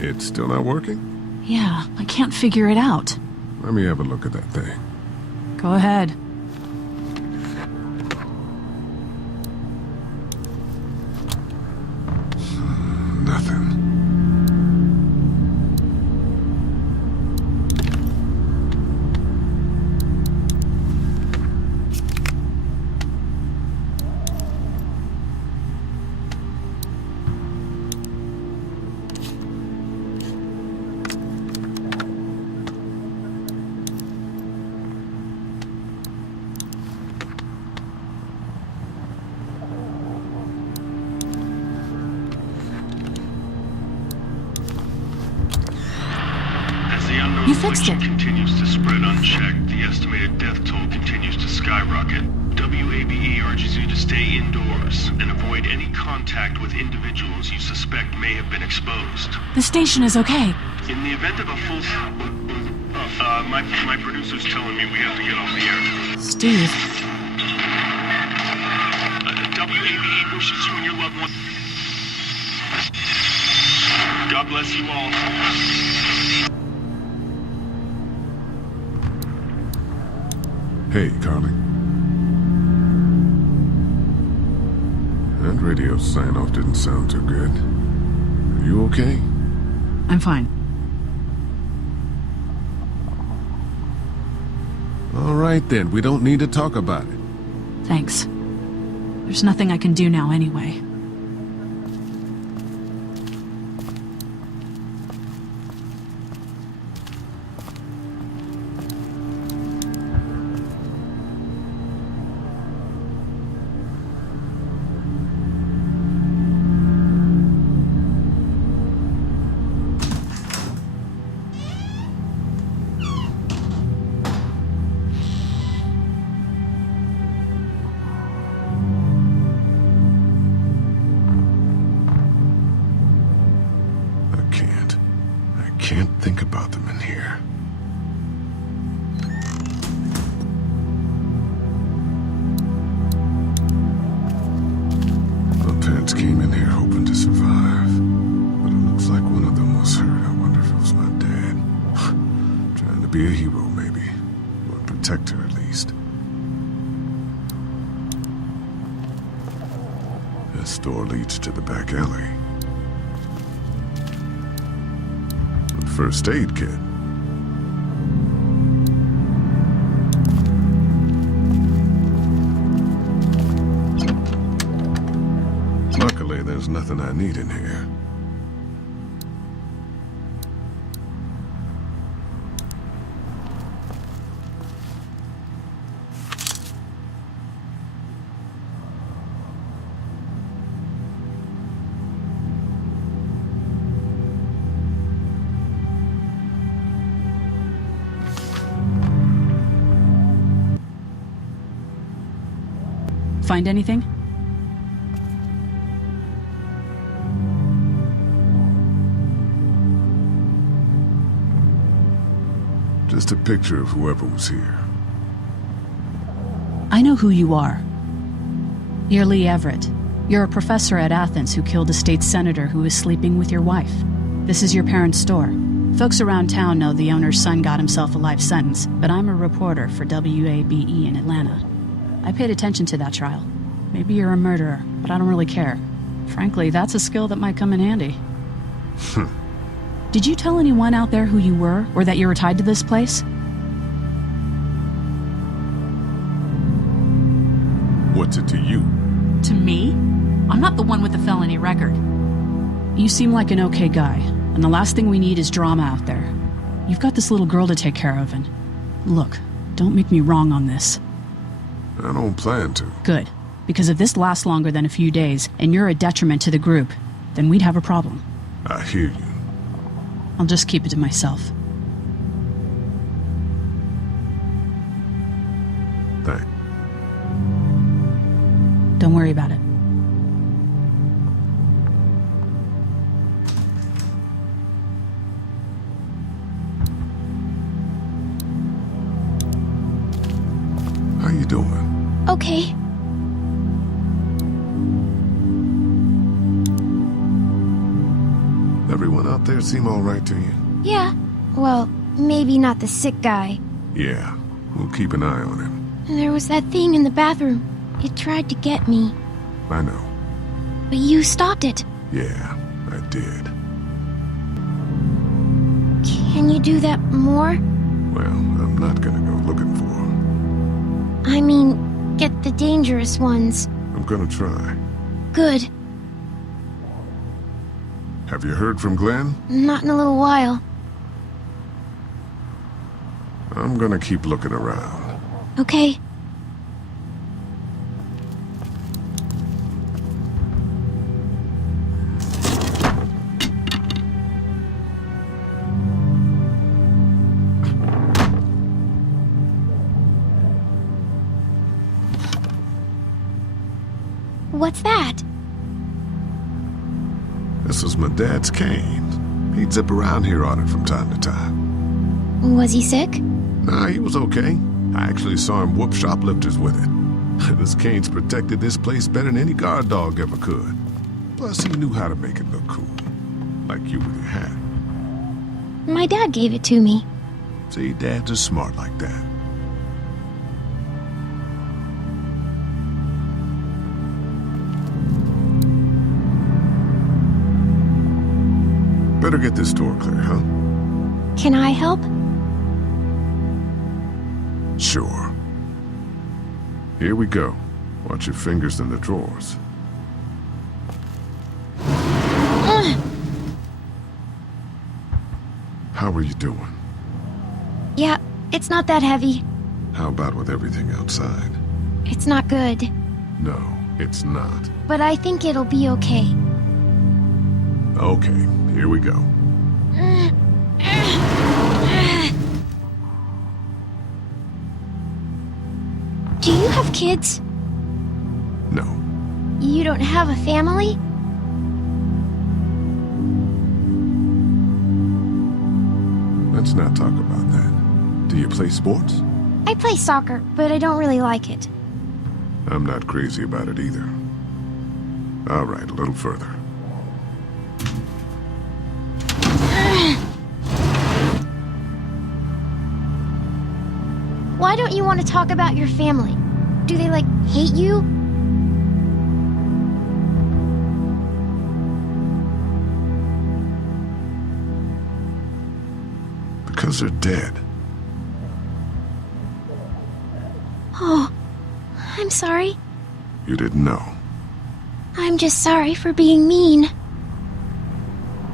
It's still not working? Yeah, I can't figure it out. Let me have a look at that thing. Go ahead. fixed it. Continues to spread unchecked. The estimated death toll continues to skyrocket. WABE urges you to stay indoors and avoid any contact with individuals you suspect may have been exposed. The station is okay. In the event of a full... my producer's telling me we have to get off the air. Steve. WABE wishes you and your loved one... God bless you all. Hey, Carly. That radio sign-off didn't sound too good. Are you okay? I'm fine. All right, then. We don't need to talk about it. Thanks. There's nothing I can do now anyway. Can't think about them in here. My parents came in here hoping to survive, but it looks like one of them was hurt. I wonder if it was my dad. Trying to be a hero, maybe. Or a protector, at least. This door leads to the back alley. First aid kit. Luckily, there's nothing I need in here. Find anything? Just a picture of whoever was here. I know who you are. You're Lee Everett. You're a professor at Athens who killed a state senator who was sleeping with your wife. This is your parents' store. Folks around town know the owner's son got himself a life sentence, but I'm a reporter for WABE in Atlanta. I paid attention to that trial. Maybe you're a murderer, but I don't really care. Frankly, that's a skill that might come in handy. Did you tell anyone out there who you were, or that you were tied to this place? What's it to you? To me? I'm not the one with the felony record. You seem like an okay guy, and the last thing we need is drama out there. You've got this little girl to take care of, and... Look, don't make me wrong on this. I don't plan to. Good. Because if this lasts longer than a few days, and you're a detriment to the group, then we'd have a problem. I hear you. I'll just keep it to myself. Thanks. Don't worry about it. How you doing? Okay. Everyone out there seem all right to you? Yeah. Well, maybe not the sick guy. Yeah, we'll keep an eye on him. There was that thing in the bathroom. It tried to get me. I know. But you stopped it. Yeah, I did. Can you do that more? Well, I'm not gonna go looking for him. I mean, get the dangerous ones. I'm gonna try. Good. Have you heard from Glenn? Not in a little while. I'm gonna keep looking around. Okay. What's that? This was my dad's cane. He'd zip around here on it from time to time. Was he sick? Nah, he was okay. I actually saw him whoop shoplifters with it. This cane's protected this place better than any guard dog ever could. Plus, he knew how to make it look cool. Like you with your hat. My dad gave it to me. See, dads are smart like that. Better get this door clear, huh? Can I help? Sure. Here we go. Watch your fingers in the drawers. How are you doing? Yeah, it's not that heavy. How about with everything outside? It's not good. No, it's not. But I think it'll be okay. Okay, here we go. Do you have kids? No. You don't have a family? Let's not talk about that. Do you play sports? I play soccer, but I don't really like it. I'm not crazy about it either. All right, a little further. Why don't you want to talk about your family? Do they, like, hate you? Because they're dead. Oh, I'm sorry. You didn't know. I'm just sorry for being mean.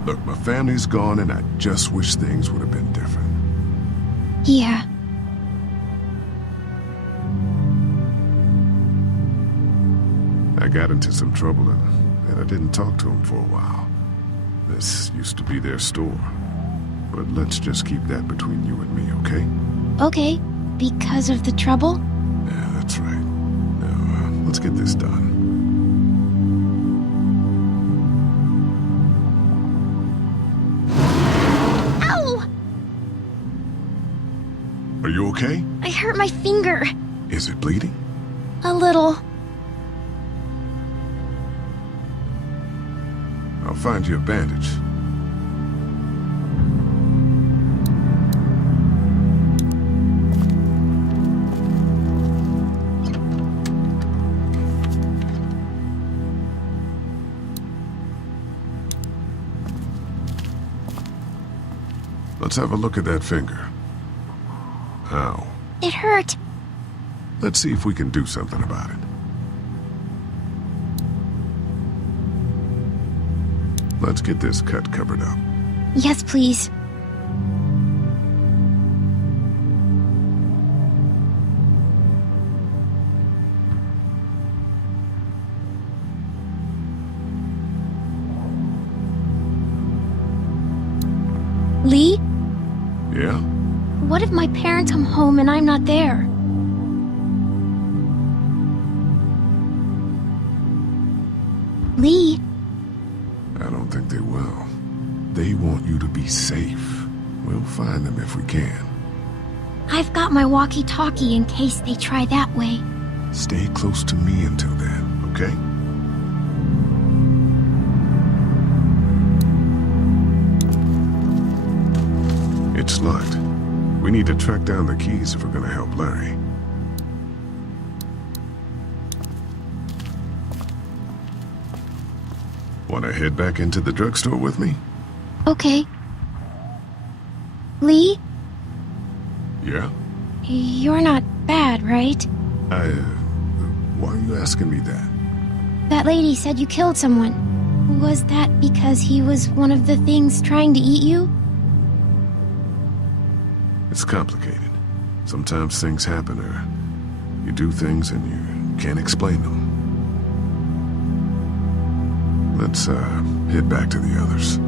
Look, my family's gone and I just wish things would have been different. Yeah. I got into some trouble and I didn't talk to him for a while. This used to be their store. But let's just keep that between you and me, okay? Okay, because of the trouble? Yeah, that's right. Now, let's get this done. Ow! Are you okay? I hurt my finger. Is it bleeding? A little. I'll find you a bandage. Let's have a look at that finger. Ow. It hurt. Let's see if we can do something about it. Let's get this cut covered up. Yes, please. Lee? Yeah? What if my parents come home and I'm not there? Lee? I don't think they will. They want you to be safe. We'll find them if we can. I've got my walkie-talkie in case they try that way. Stay close to me until then, okay? It's locked. We need to track down the keys if we're gonna help Larry. Wanna head back into the drugstore with me? Okay. Lee? Yeah? You're not bad, right? Why are you asking me that? That lady said you killed someone. Was that because he was one of the things trying to eat you? It's complicated. Sometimes things happen or you do things and you can't explain them. Let's, head back to the others.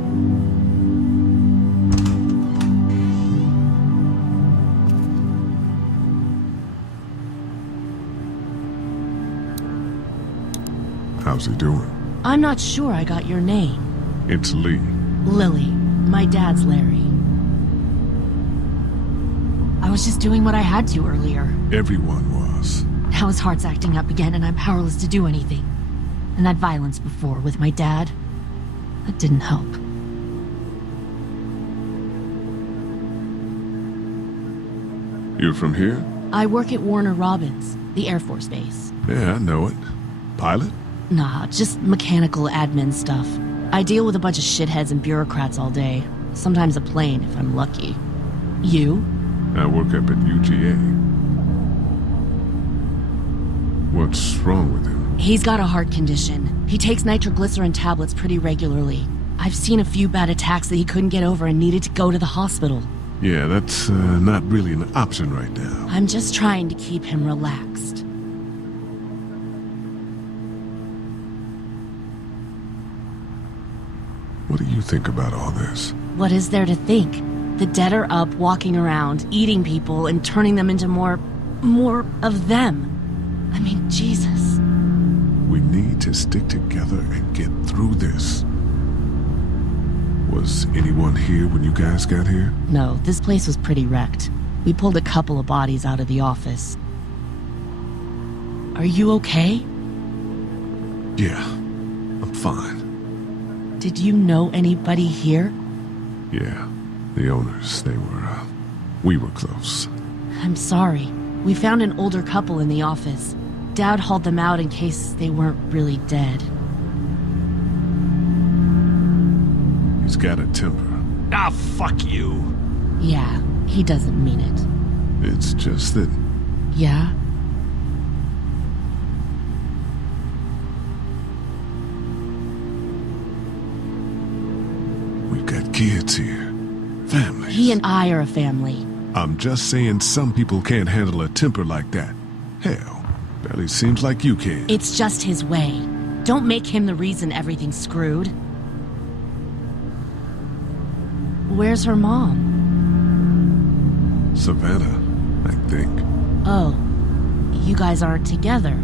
How's he doing? I'm not sure I got your name. It's Lee. Lily. My dad's Larry. I was just doing what I had to earlier. Everyone was. Now his heart's acting up again and I'm powerless to do anything. And that violence before with my dad, that didn't help. You're from here? I work at Warner Robins, the Air Force Base. Yeah, I know it. Pilot? Nah, just mechanical admin stuff. I deal with a bunch of shitheads and bureaucrats all day. Sometimes a plane, if I'm lucky. You? I work up at UGA. What's wrong with him? He's got a heart condition. He takes nitroglycerin tablets pretty regularly. I've seen a few bad attacks that he couldn't get over and needed to go to the hospital. Yeah, that's not really an option right now. I'm just trying to keep him relaxed. What do you think about all this? What is there to think? The dead are up, walking around, eating people, and turning them into more of them. I mean, Jesus. We need to stick together and get through this. Was anyone here when you guys got here? No, this place was pretty wrecked. We pulled a couple of bodies out of the office. Are you okay? Yeah, I'm fine. Did you know anybody here? Yeah, the owners, we were close. I'm sorry. We found an older couple in the office. Dad hauled them out in case they weren't really dead. He's got a temper. Ah, fuck you. Yeah, he doesn't mean it. It's just that... Yeah? We've got kids here. Families. He and I are a family. I'm just saying some people can't handle a temper like that. Hell, barely seems like you can. It's just his way. Don't make him the reason everything's screwed. Where's her mom? Savannah, I think. Oh, you guys aren't together.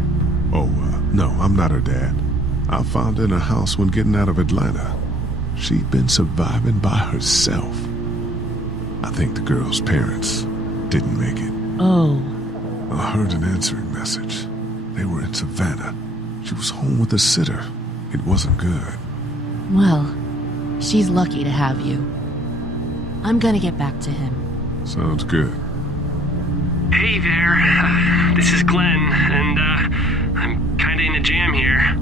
Oh, no, I'm not her dad. I found her in a house when getting out of Atlanta. She'd been surviving by herself. I think the girl's parents didn't make it. Oh. I heard an answering message. They were in Savannah. She was home with a sitter. It wasn't good. Well, she's lucky to have you. I'm gonna get back to him. Sounds good. Hey there, this is Glenn, and I'm kinda in a jam here.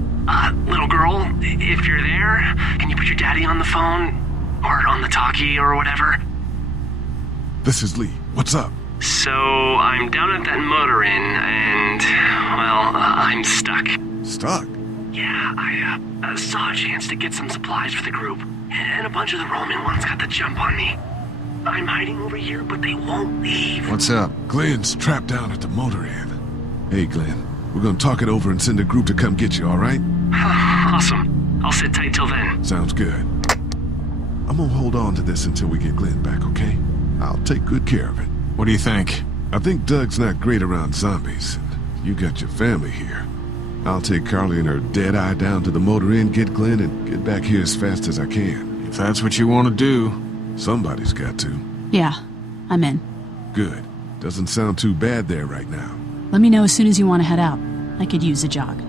Little girl, if you're there, can you put your daddy on the phone? Or on the talkie or whatever? This is Lee. What's up? So, I'm down at that motor inn, and, well, I'm stuck. Stuck? Yeah, I saw a chance to get some supplies for the group, and a bunch of the Roman ones got the jump on me. I'm hiding over here, but they won't leave. What's up? Glenn's trapped down at the motor inn. Hey, Glenn, we're gonna talk it over and send a group to come get you, all right? Awesome. I'll sit tight till then. Sounds good. I'm gonna hold on to this until we get Glenn back, okay? I'll take good care of it. What do you think? I think Doug's not great around zombies. You got your family here. I'll take Carly and her dead eye down to the motor inn, get Glenn, and get back here as fast as I can. If that's what you want to do. Somebody's got to. Yeah, I'm in. Good. Doesn't sound too bad there right now. Let me know as soon as you want to head out. I could use a jog.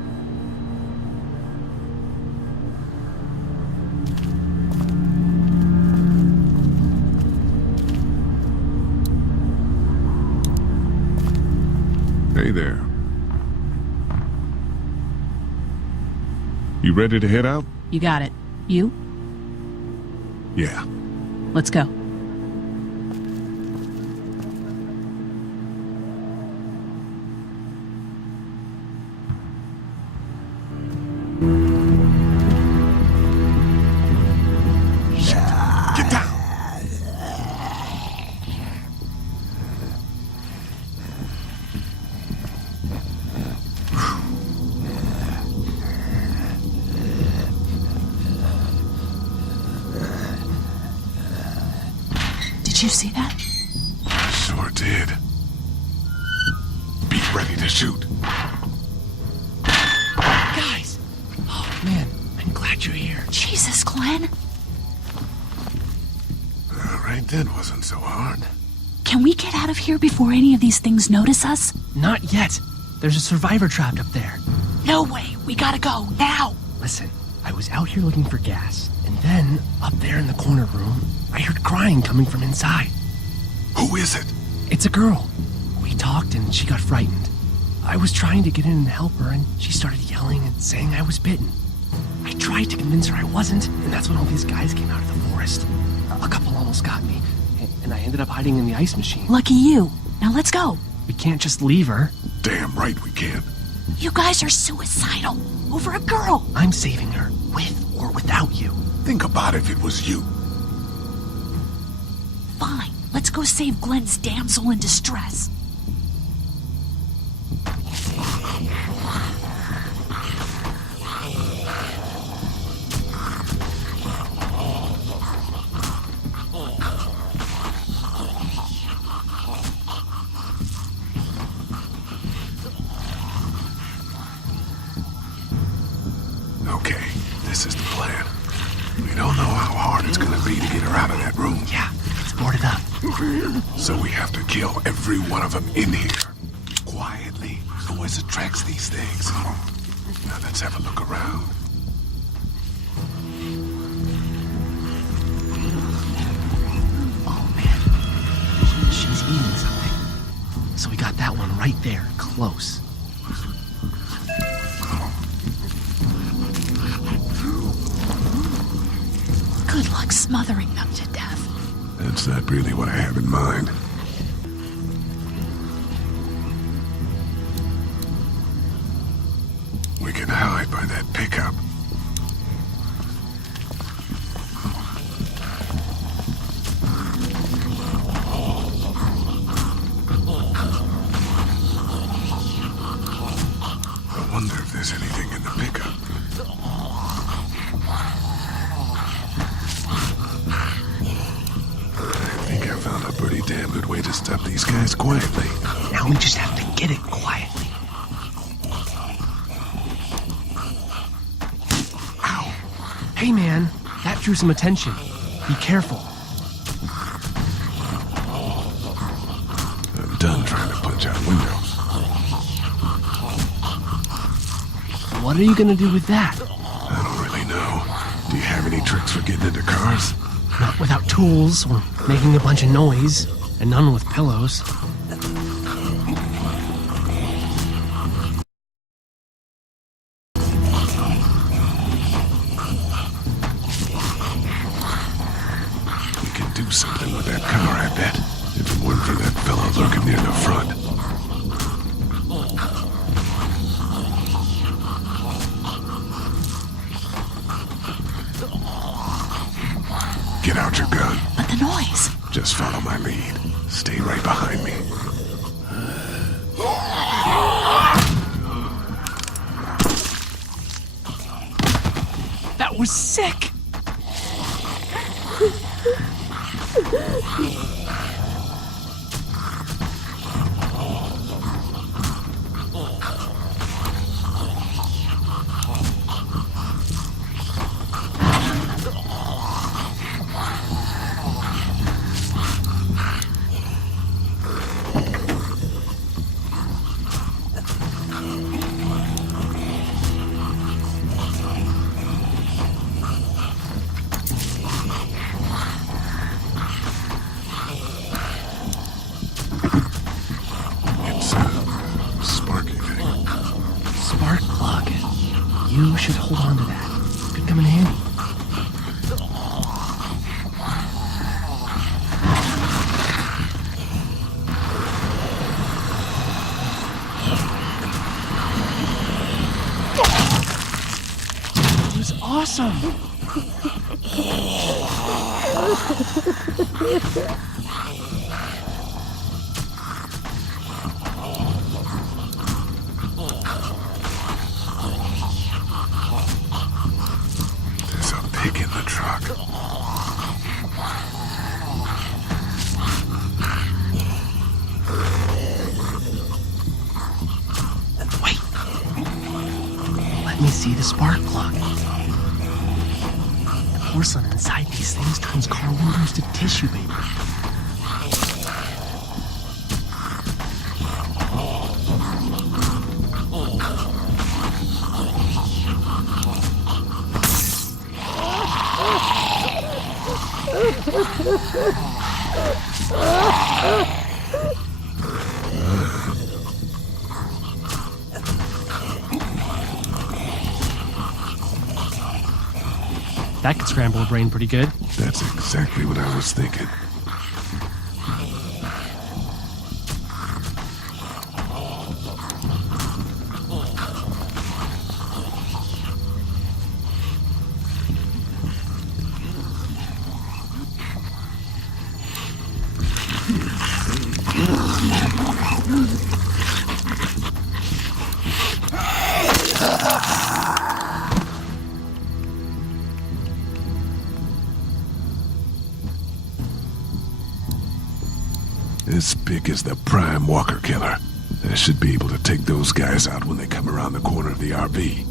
Hey there. You ready to head out? You got it. You? Yeah. Let's go. Get down! Did you see that? Sure did. Be ready to shoot. Guys, need you here. Jesus, Glenn. Right then wasn't so hard. Can we get out of here before any of these things notice us? Not yet. There's a survivor trapped up there. No way. We gotta go, now. Listen, I was out here looking for gas, and then, up there in the corner room, I heard crying coming from inside. Who is it? It's a girl. We talked and she got frightened. I was trying to get in and help her, and she started yelling and saying I was bitten. I tried to convince her I wasn't, and that's when all these guys came out of the forest. A couple almost got me, and I ended up hiding in the ice machine. Lucky you. Now let's go. We can't just leave her. Damn right we can't. You guys are suicidal. Over a girl. I'm saving her, with or without you. Think about if it was you. Fine. Let's go save Glenn's damsel in distress. Okay, this is the plan. We don't know how hard it's gonna be to get her out of that room. Yeah, it's boarded up. So we have to kill every one of them in here. Quietly. Noise attracts these things. Now let's have a look around. Oh, man. She's eating something. So we got that one right there, close. Good luck smothering them to death. That's not really what I have in mind. We can hide by that pickup. I wonder if there's anything in the pickup. I think I found a pretty damn good way to stop these guys quietly. Now we just have to get it quietly. Ow. Hey, man. That drew some attention. Be careful. I'm done trying to punch out windows. What are you gonna do with that? I don't really know. Do you have any tricks for getting into cars? Not without tools or making a bunch of noise, and none with pillows. We can do something with that car, I bet. If it weren't for that fellow lurking near the front. Get out your gun. But the noise. Just follow my lead. Stay right behind me. That was sick! You should hold on to that. Could come in handy. It was awesome. There's a pig in the truck. Wait. Let me see the spark plug. porcelain inside these things turns car windows to tissue paper. That could scramble a brain pretty good. That's exactly what I was thinking. As big as the prime Walker killer. I should be able to take those guys out when they come around the corner of the RV.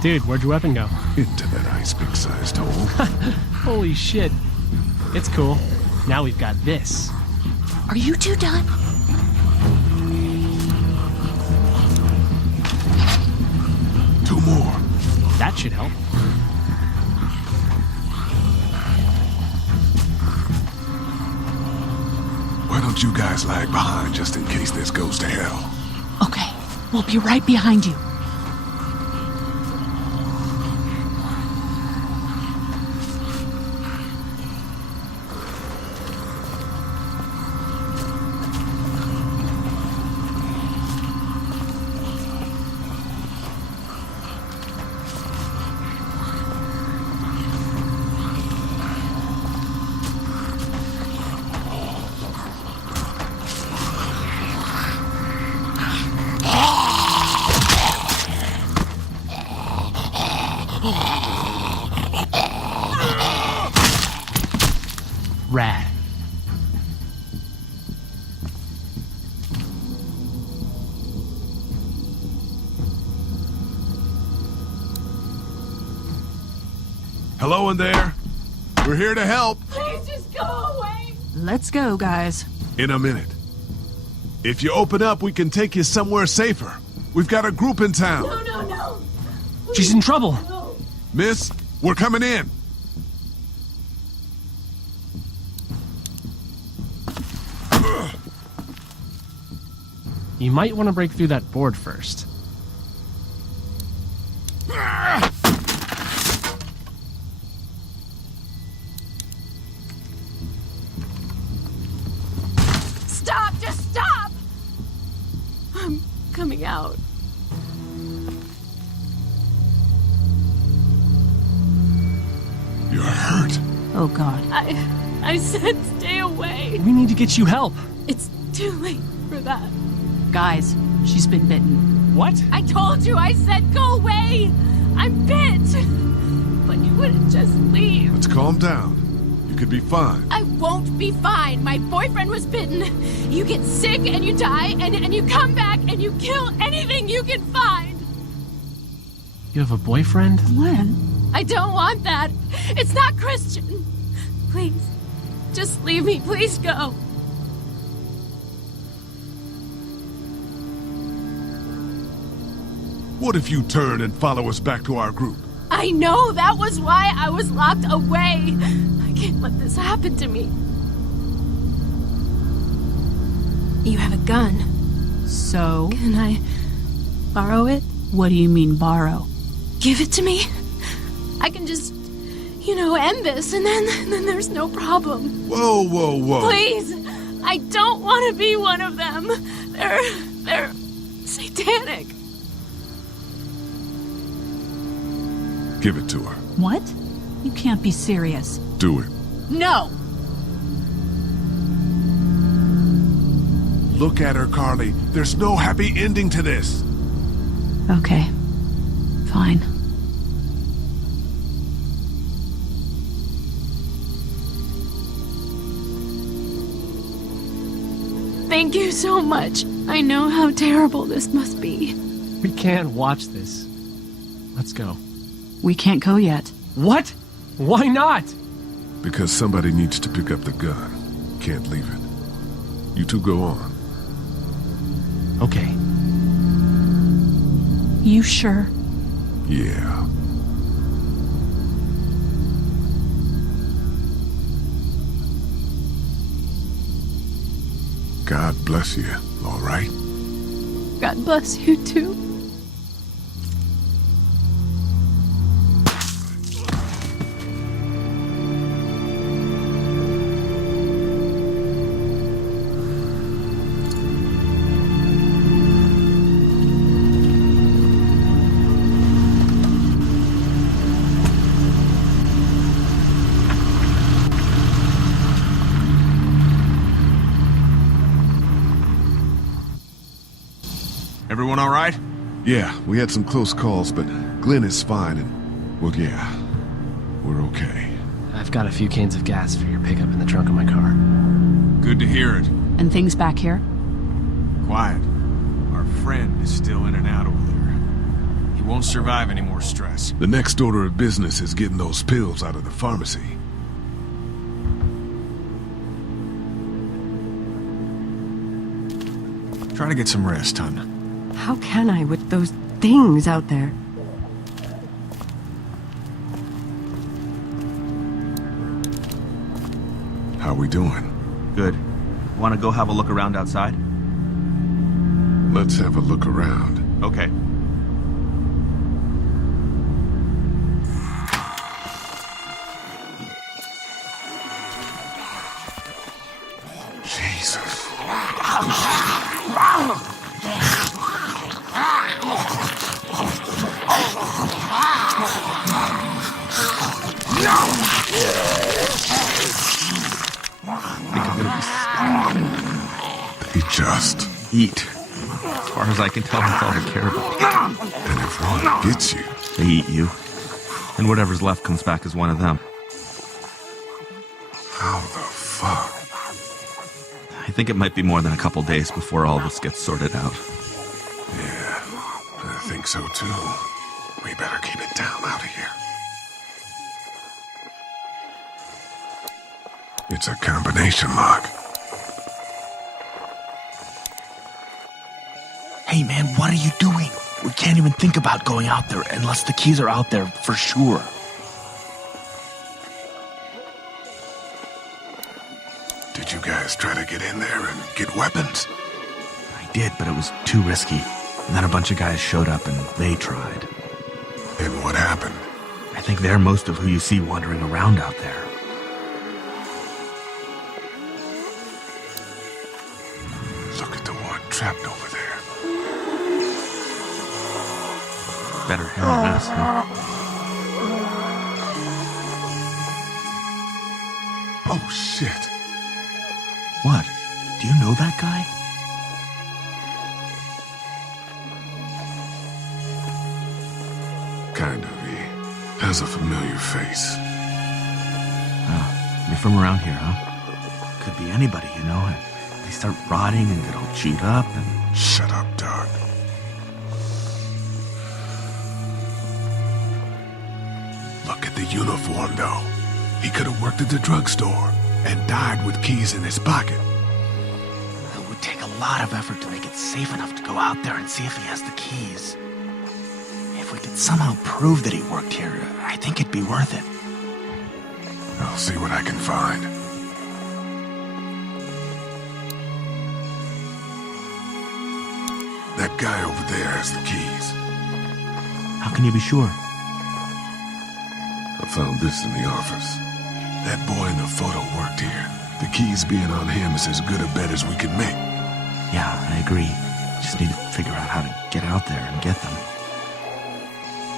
Dude, where'd your weapon go? Into that ice pick-sized hole. Holy shit. It's cool. Now we've got this. Are you two done? Two more. That should help. Why don't you guys lag behind just in case this goes to hell? Okay, we'll be right behind you. Rad. Hello in there. We're here to help. Please just go away. Let's go, guys. In a minute. If you open up, we can take you somewhere safer. We've got a group in town. No. She's in trouble. No. Miss, we're coming in. You might want to break through that board first. Stop! Just stop! I'm coming out. You're hurt. Oh, God. I said stay away. We need to get you help. It's too late for that. Guys, she's been bitten. What? I told you, I said go away! I'm bit! But you wouldn't just leave. Let's calm down. You could be fine. I won't be fine. My boyfriend was bitten. You get sick and you die, and you come back and you kill anything you can find. You have a boyfriend? When? I don't want that. It's not Christian. Please, just leave me. Please go. What if you turn and follow us back to our group? I know, that was why I was locked away. I can't let this happen to me. You have a gun. So? Can I borrow it? What do you mean, borrow? Give it to me. I can just, end this, and then there's no problem. Whoa. Please, I don't want to be one of them. They're satanic. Give it to her. What? You can't be serious. Do it. No! Look at her, Carley. There's no happy ending to this. Okay. Fine. Thank you so much. I know how terrible this must be. We can't watch this. Let's go. We can't go yet. What? Why not? Because somebody needs to pick up the gun. Can't leave it. You two go on. Okay. You sure? Yeah. God bless you, all right? God bless you too. Everyone all right? Yeah, we had some close calls, but Glenn is fine and, well, yeah, we're okay. I've got a few cans of gas for your pickup in the trunk of my car. Good to hear it. And things back here? Quiet. Our friend is still in and out over there. He won't survive any more stress. The next order of business is getting those pills out of the pharmacy. Try to get some rest, hon. How can I with those things out there? How we doing? Good. Want to go have a look around outside? Let's have a look around. Okay. Jesus. They just eat. As far as I can tell, that's all they care about. And if one gets you, they eat you. And whatever's left comes back as one of them. How the fuck? I think it might be more than a couple days before all this gets sorted out. Yeah, I think so too. We better keep it down out of here. It's a combination lock. Hey man, what are you doing? We can't even think about going out there unless the keys are out there for sure. Did you guys try to get in there and get weapons? I did, but it was too risky. And then a bunch of guys showed up and they tried. And what happened? I think they're most of who you see wandering around out there. Look at the one trapped over there. Better him than us, huh? Oh, shit. What? Do you know that guy? Kind of. He has a familiar face. Oh, you're from around here, huh? Could be anybody, you know. They start rotting and get all chewed up and... Shut up, Doc. Look at the uniform, though. He could have worked at the drugstore and died with keys in his pocket. It would take a lot of effort to make it safe enough to go out there and see if he has the keys. If we could somehow prove that he worked here, I think it'd be worth it. I'll see what I can find. That guy over there has the keys. How can you be sure? I found this in the office. That boy in the photo worked here. The keys being on him is as good a bet as we can make. Yeah, I agree. Just need to figure out how to get out there and get them.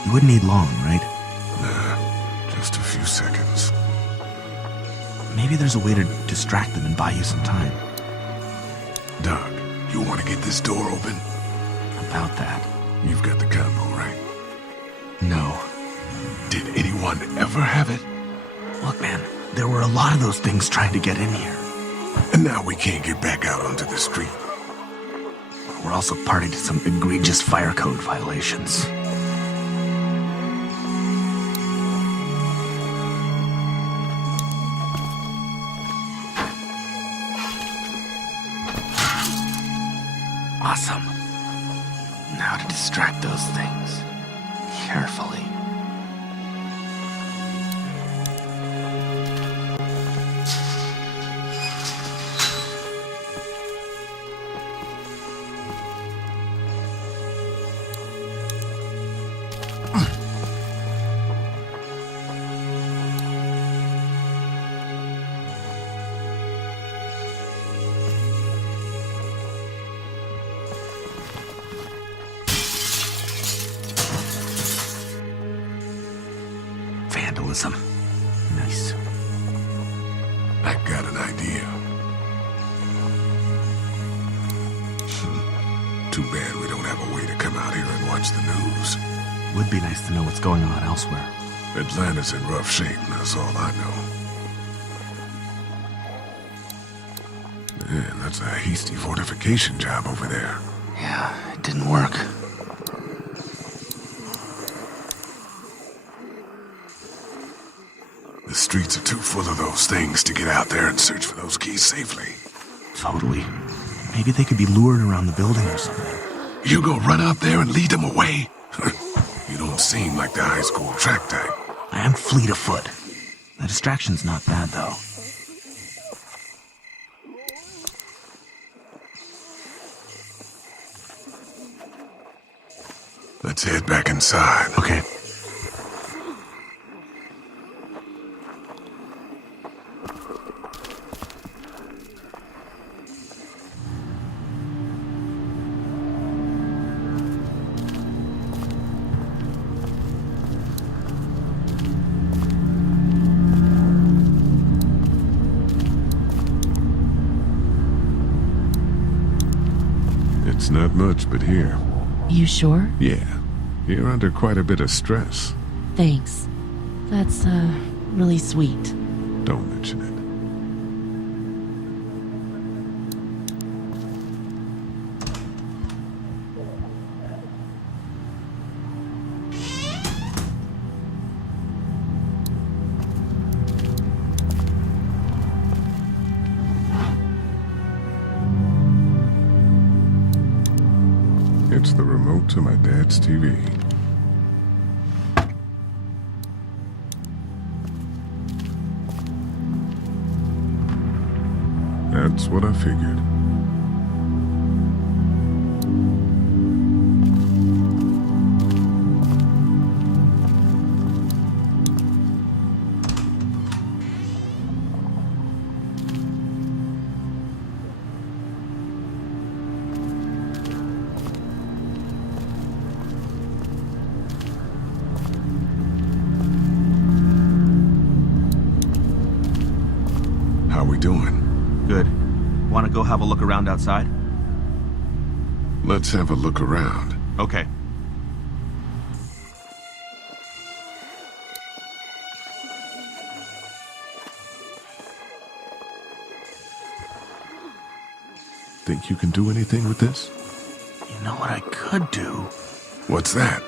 You wouldn't need long, right? Just a few seconds. Maybe there's a way to distract them and buy you some time. Doug, you want to get this door open? About that. You've got the combo, right? No. Did anyone ever have it? Look, man, there were a lot of those things trying to get in here. And now we can't get back out onto the street. We're also party to some egregious fire code violations. Awesome. Now to distract those things. Carefully. Vandalism. Nice. I got an idea. Too bad we don't have a way to come out here and watch the news. Would be nice to know what's going on elsewhere. Atlanta's in rough shape, and that's all I know. Man, that's a hasty fortification job over there. Yeah, it didn't work. The streets are too full of those things to get out there and search for those keys safely. Totally. Maybe they could be lured around the building or something. You gonna run out there and lead them away? You don't seem like the high school track type. I am fleet of foot. The distraction's not bad, though. Let's head back inside. Okay. It's not much, but here. You sure? Yeah. You're under quite a bit of stress. Thanks. That's, really sweet. Don't mention it. It's the remote to my dad's TV. That's what I figured. How we doing? Good. Want to go have a look around outside? Let's have a look around. Okay. Think you can do anything with this? You know what I could do? What's that?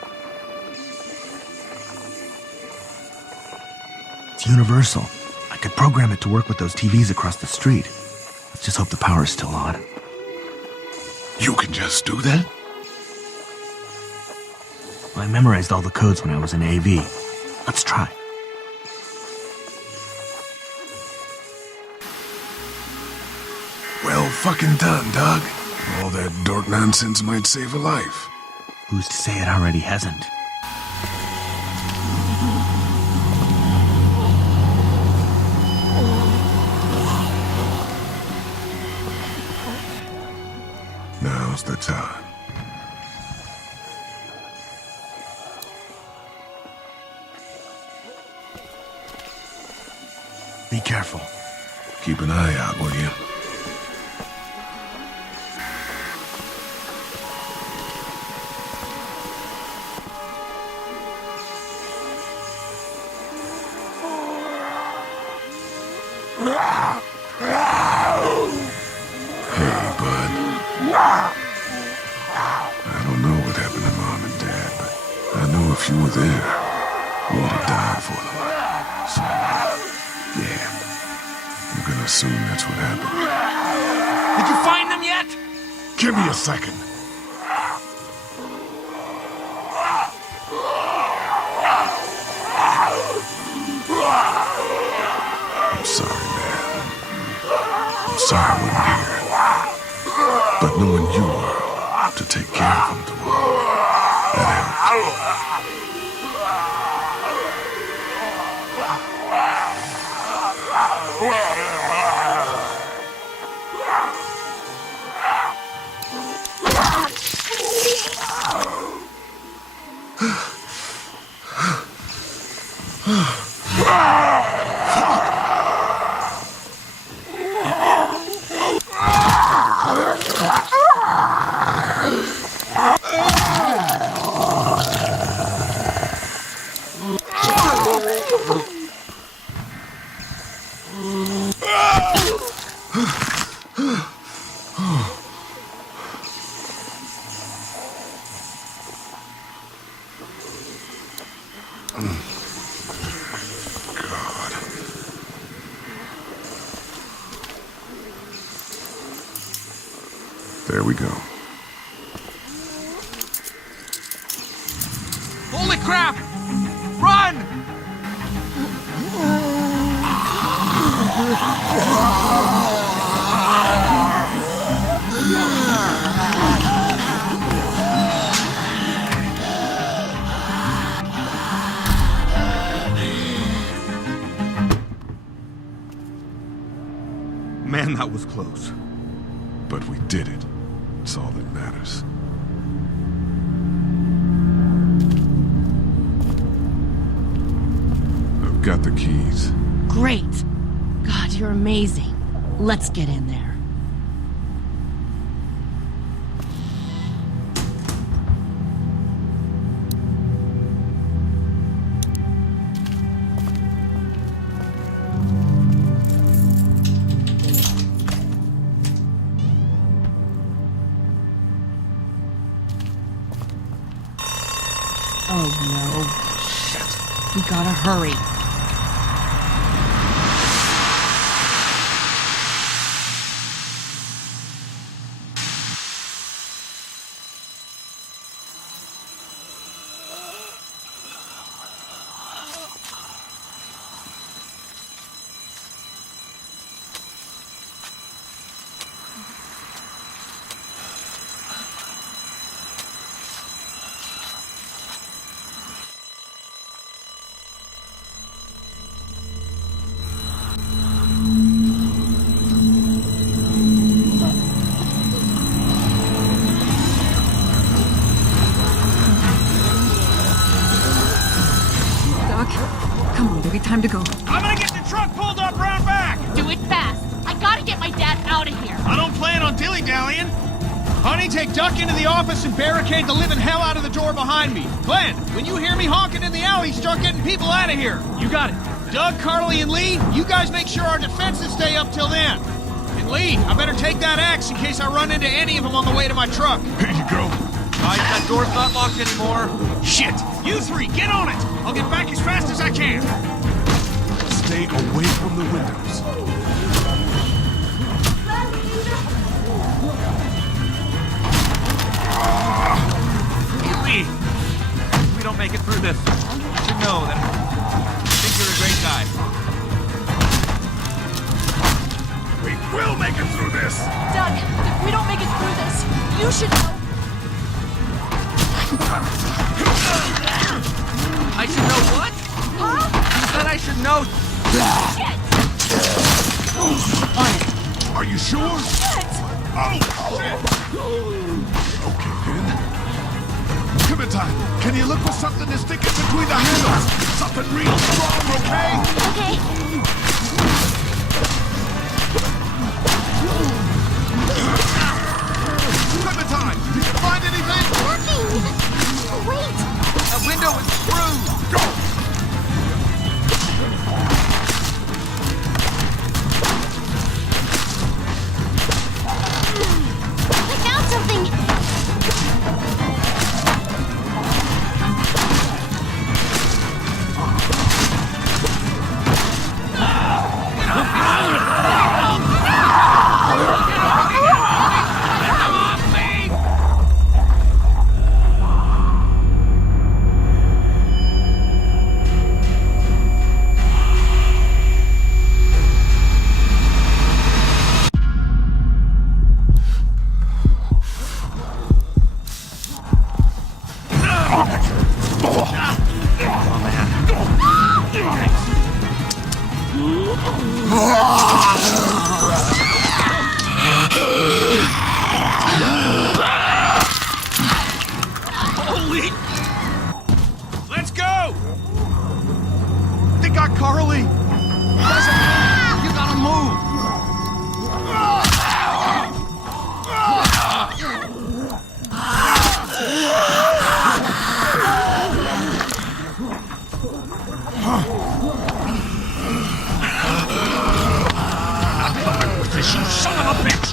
It's universal. I could program it to work with those TVs across the street. Let's just hope the power's still on. You can just do that? Well, I memorized all the codes when I was in AV. Let's try. Well fucking done, Doug. All that dork nonsense might save a life. Who's to say it already hasn't? Now's the time. careful. Keep an eye out, will you? Hey, bud. I don't know what happened to Mom and Dad, but I know if you were there, you would have died for them. So, yeah. I'm gonna assume that's what happened. Did you find them yet? Give me a second. I'm sorry, man. I'm sorry I wasn't here. But knowing you were to take care of them tomorrow, that helped. There we go. Holy crap! Run! Man, that was close. But we did it. It's all that matters. I've got the keys. Great. God, you're amazing. Let's get in there. Oh no. Shit. We gotta hurry. Time to go. I'm gonna get the truck pulled up round back! Do it fast. I gotta get my dad out of here. I don't plan on dilly-dallying. Honey, take Duck into the office and barricade the living hell out of the door behind me. Glenn, when you hear me honking in the alley, start getting people out of here. You got it. Doug, Carly, and Lee, you guys make sure our defenses stay up till then. And Lee, I better take that axe in case I run into any of them on the way to my truck. Here you go. That door's not locked anymore. Shit! You three, get on it! I'll get back as fast as I can. Stay away from the windows. Hey, Lee. If we don't make it through this, you should know that I think you're a great guy. We will make it through this! Doug, if we don't make it through this, you should know. I should know what? Huh? You said I should know. Shit! On it. Are you sure? Shit! Oh, shit! Okay, then. Clementine, can you look for something to stick in between the handles? Something real strong, okay? Okay. Clementine, did you find anything? Nothing! Wait! That window is screwed! Go! I found something! Holy! Let's go! They got Carly! You gotta move! You son of a bitch!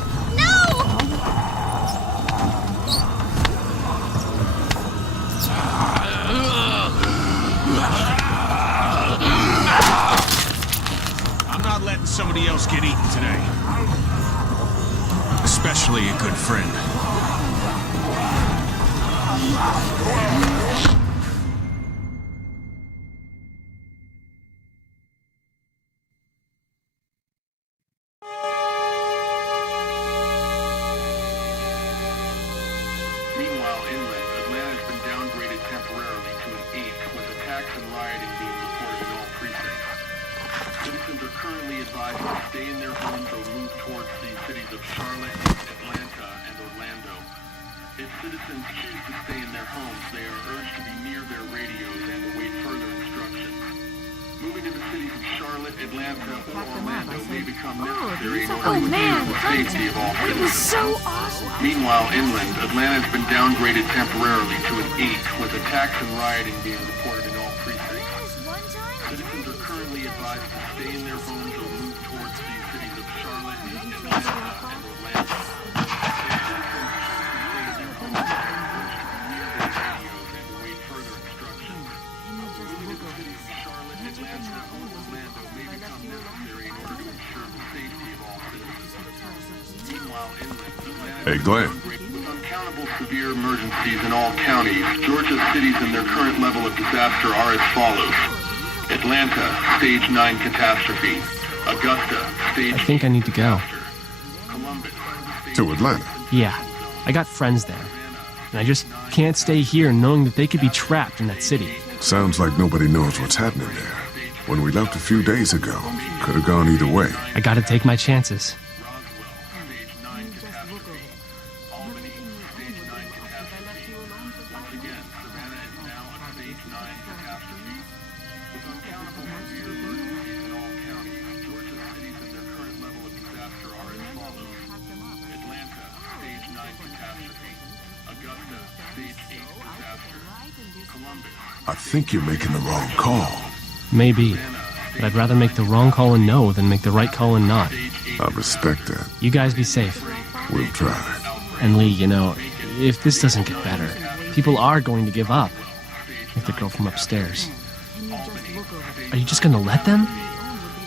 I'm not letting somebody else get eaten today. Especially a good friend. Meanwhile, inland, Atlanta has been downgraded temporarily to an 8, with attacks and rioting being reported in all precincts. Citizens are currently advised to stay in their homes or move towards the cities of Charlotte, Atlanta, and Orlando. If citizens choose to stay in their homes, they are urged to be near their radios and await further instructions. Moving to the cities of Charlotte, Atlanta, or Orlando may become necessary in order to ensure the safety of all citizens. It was so awesome! Meanwhile, inland, Atlanta has been downgraded temporarily to an 8, with attacks and rioting being reported in all precincts. Citizens are currently advised to stay in their homes or move towards the cities of Charlotte, Atlanta, and Orlando. Hey, Glenn. With uncountable severe emergencies in all counties, Georgia's cities and their current level of disaster are as follows. Atlanta, Stage 9 catastrophe. Augusta, Stage I think I need to go. To Atlanta? Yeah, I got friends there. And I just can't stay here knowing that they could be trapped in that city. Sounds like nobody knows what's happening there. When we left a few days ago, could have gone either way. I gotta take my chances. I think you're making the wrong call. Maybe. But I'd rather make the wrong call and no than make the right call and not. I respect that. You guys be safe. We'll try. And Lee, you know, if this doesn't get better, people are going to give up. Like the girl from upstairs. Are you just gonna let them?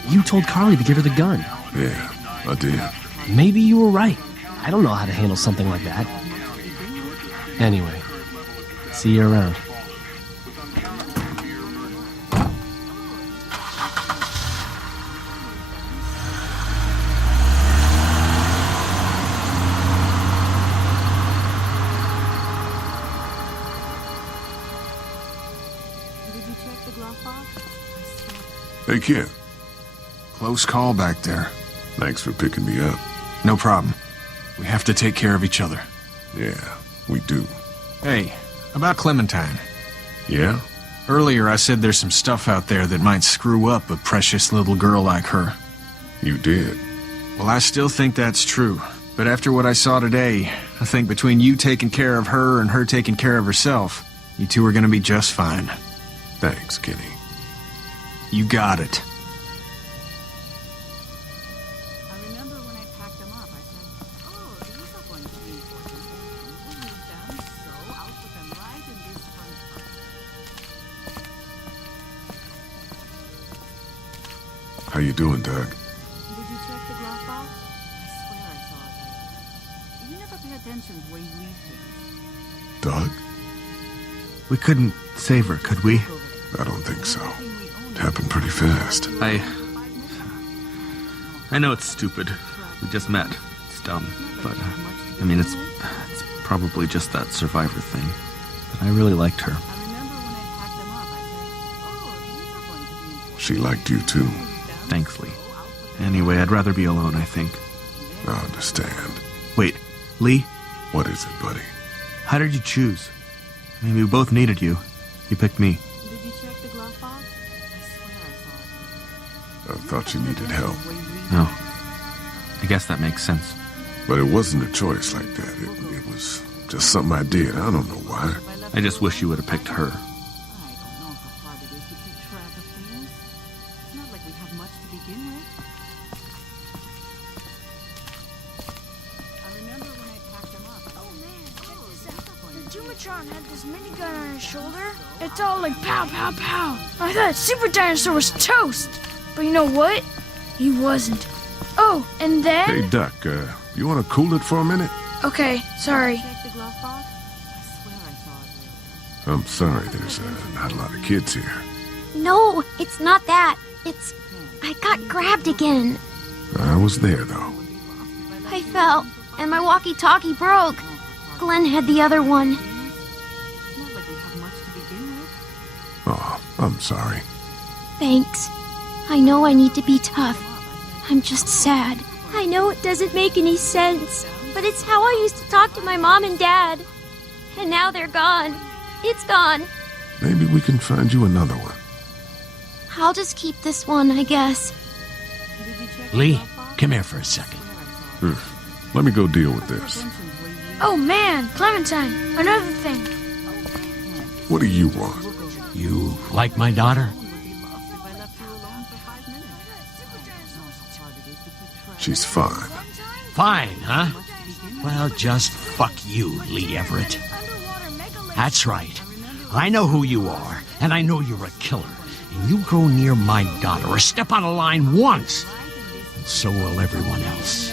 You told Carly to give her the gun. Yeah, I did. Maybe you were right. I don't know how to handle something like that. Anyway, see you around. Hey, kid. Close call back there. Thanks for picking me up. No problem. We have to take care of each other. Yeah, we do. Hey, about Clementine. Yeah? Earlier I said there's some stuff out there that might screw up a precious little girl like her. You did. Well, I still think that's true. But after what I saw today, I think between you taking care of her and her taking care of herself, you two are gonna be just fine. Thanks, Kenny. You got it. How you doing, Doug? Did you check the glove box? I swear I saw it later. You never pay attention to where you leave things. Doug? We couldn't save her, could we? I don't think so. It happened pretty fast. I know it's stupid. We just met. It's dumb. But, I mean, it's probably just that survivor thing. But I really liked her. She liked you too. Thanks, Lee. Anyway, I'd rather be alone, I think. I understand. Wait, Lee? What is it, buddy? How did you choose? I mean, we both needed you. You picked me. Did you check the glove box? I swear I saw it. I thought you needed help. No. I guess that makes sense. But it wasn't a choice like that. It was just something I did. I don't know why. I just wish you would have picked her. Had this minigun on his shoulder. It's all like pow, pow, pow. I thought Super Dinosaur was toast. But you know what? He wasn't. Oh, and then... Hey, Duck, you want to cool it for a minute? Okay, sorry. I'm sorry, there's not a lot of kids here. No, it's not that. It's... I got grabbed again. I was there, though. I fell, and my walkie-talkie broke. Glenn had the other one. Oh, I'm sorry. Thanks. I know I need to be tough. I'm just sad. I know it doesn't make any sense, but it's how I used to talk to my mom and dad. And now they're gone. It's gone. Maybe we can find you another one. I'll just keep this one, I guess. Lee, come here for a second. Let me go deal with this. Oh man, Clementine, another thing. What do you want? You like my daughter? She's fine. Fine, huh? Well, just fuck you, Lee Everett. That's right. I know who you are, and I know you're a killer. And you go near my daughter or step on a line once, and so will everyone else.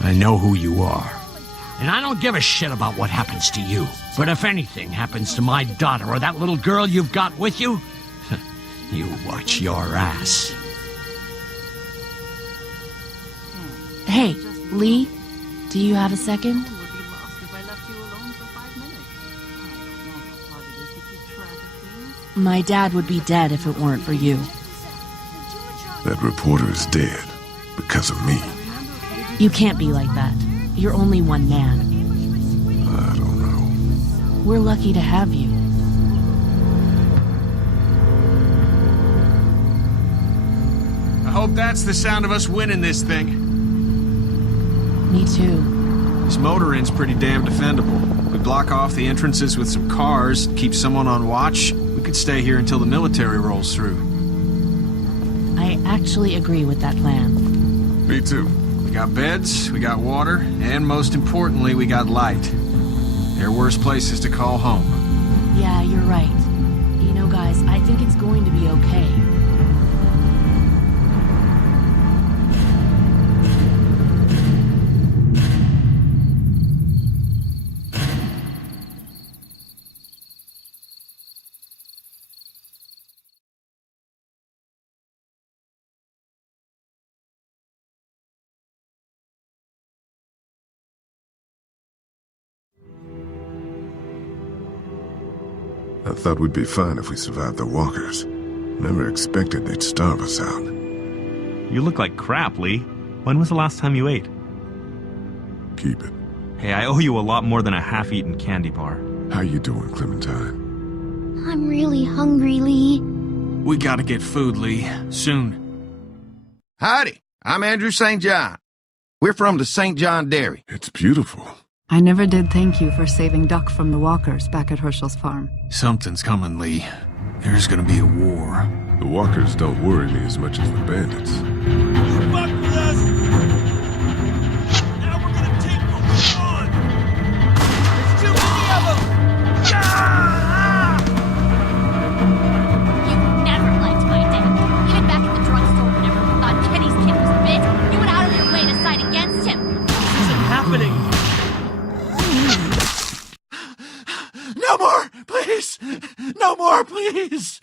I know who you are. And I don't give a shit about what happens to you. But if anything happens to my daughter or that little girl you've got with you, you watch your ass. Hey, Lee, do you have a second? My dad would be dead if it weren't for you. That reporter is dead because of me. You can't be like that. You're only one man. I don't know. We're lucky to have you. I hope that's the sound of us winning this thing. Me too. This motor inn's pretty damn defendable. We block off the entrances with some cars, keep someone on watch. We could stay here until the military rolls through. I actually agree with that plan. Me too. We got beds, we got water, and most importantly, we got light. There are worse places to call home. Yeah, you're right. You know, guys, I think it's going to be okay. I thought we'd be fine if we survived the walkers. Never expected they'd starve us out. You look like crap, Lee. When was the last time you ate? Keep it. Hey, I owe you a lot more than a half-eaten candy bar. How you doing, Clementine? I'm really hungry, Lee. We gotta get food, Lee. Soon. Howdy, I'm Andrew St. John. We're from the St. John Dairy. It's beautiful. I never did thank you for saving Duck from the walkers back at Herschel's farm. Something's coming, Lee. There's gonna be a war. The walkers don't worry me as much as the bandits. You fucked with us! Now we're gonna take what we want! There's too many of them! You never liked my dad. Even back at the drugstore whenever you thought Kenny's kid was bit, you went out of your way to side against him. This isn't happening! No more, please! No more, please!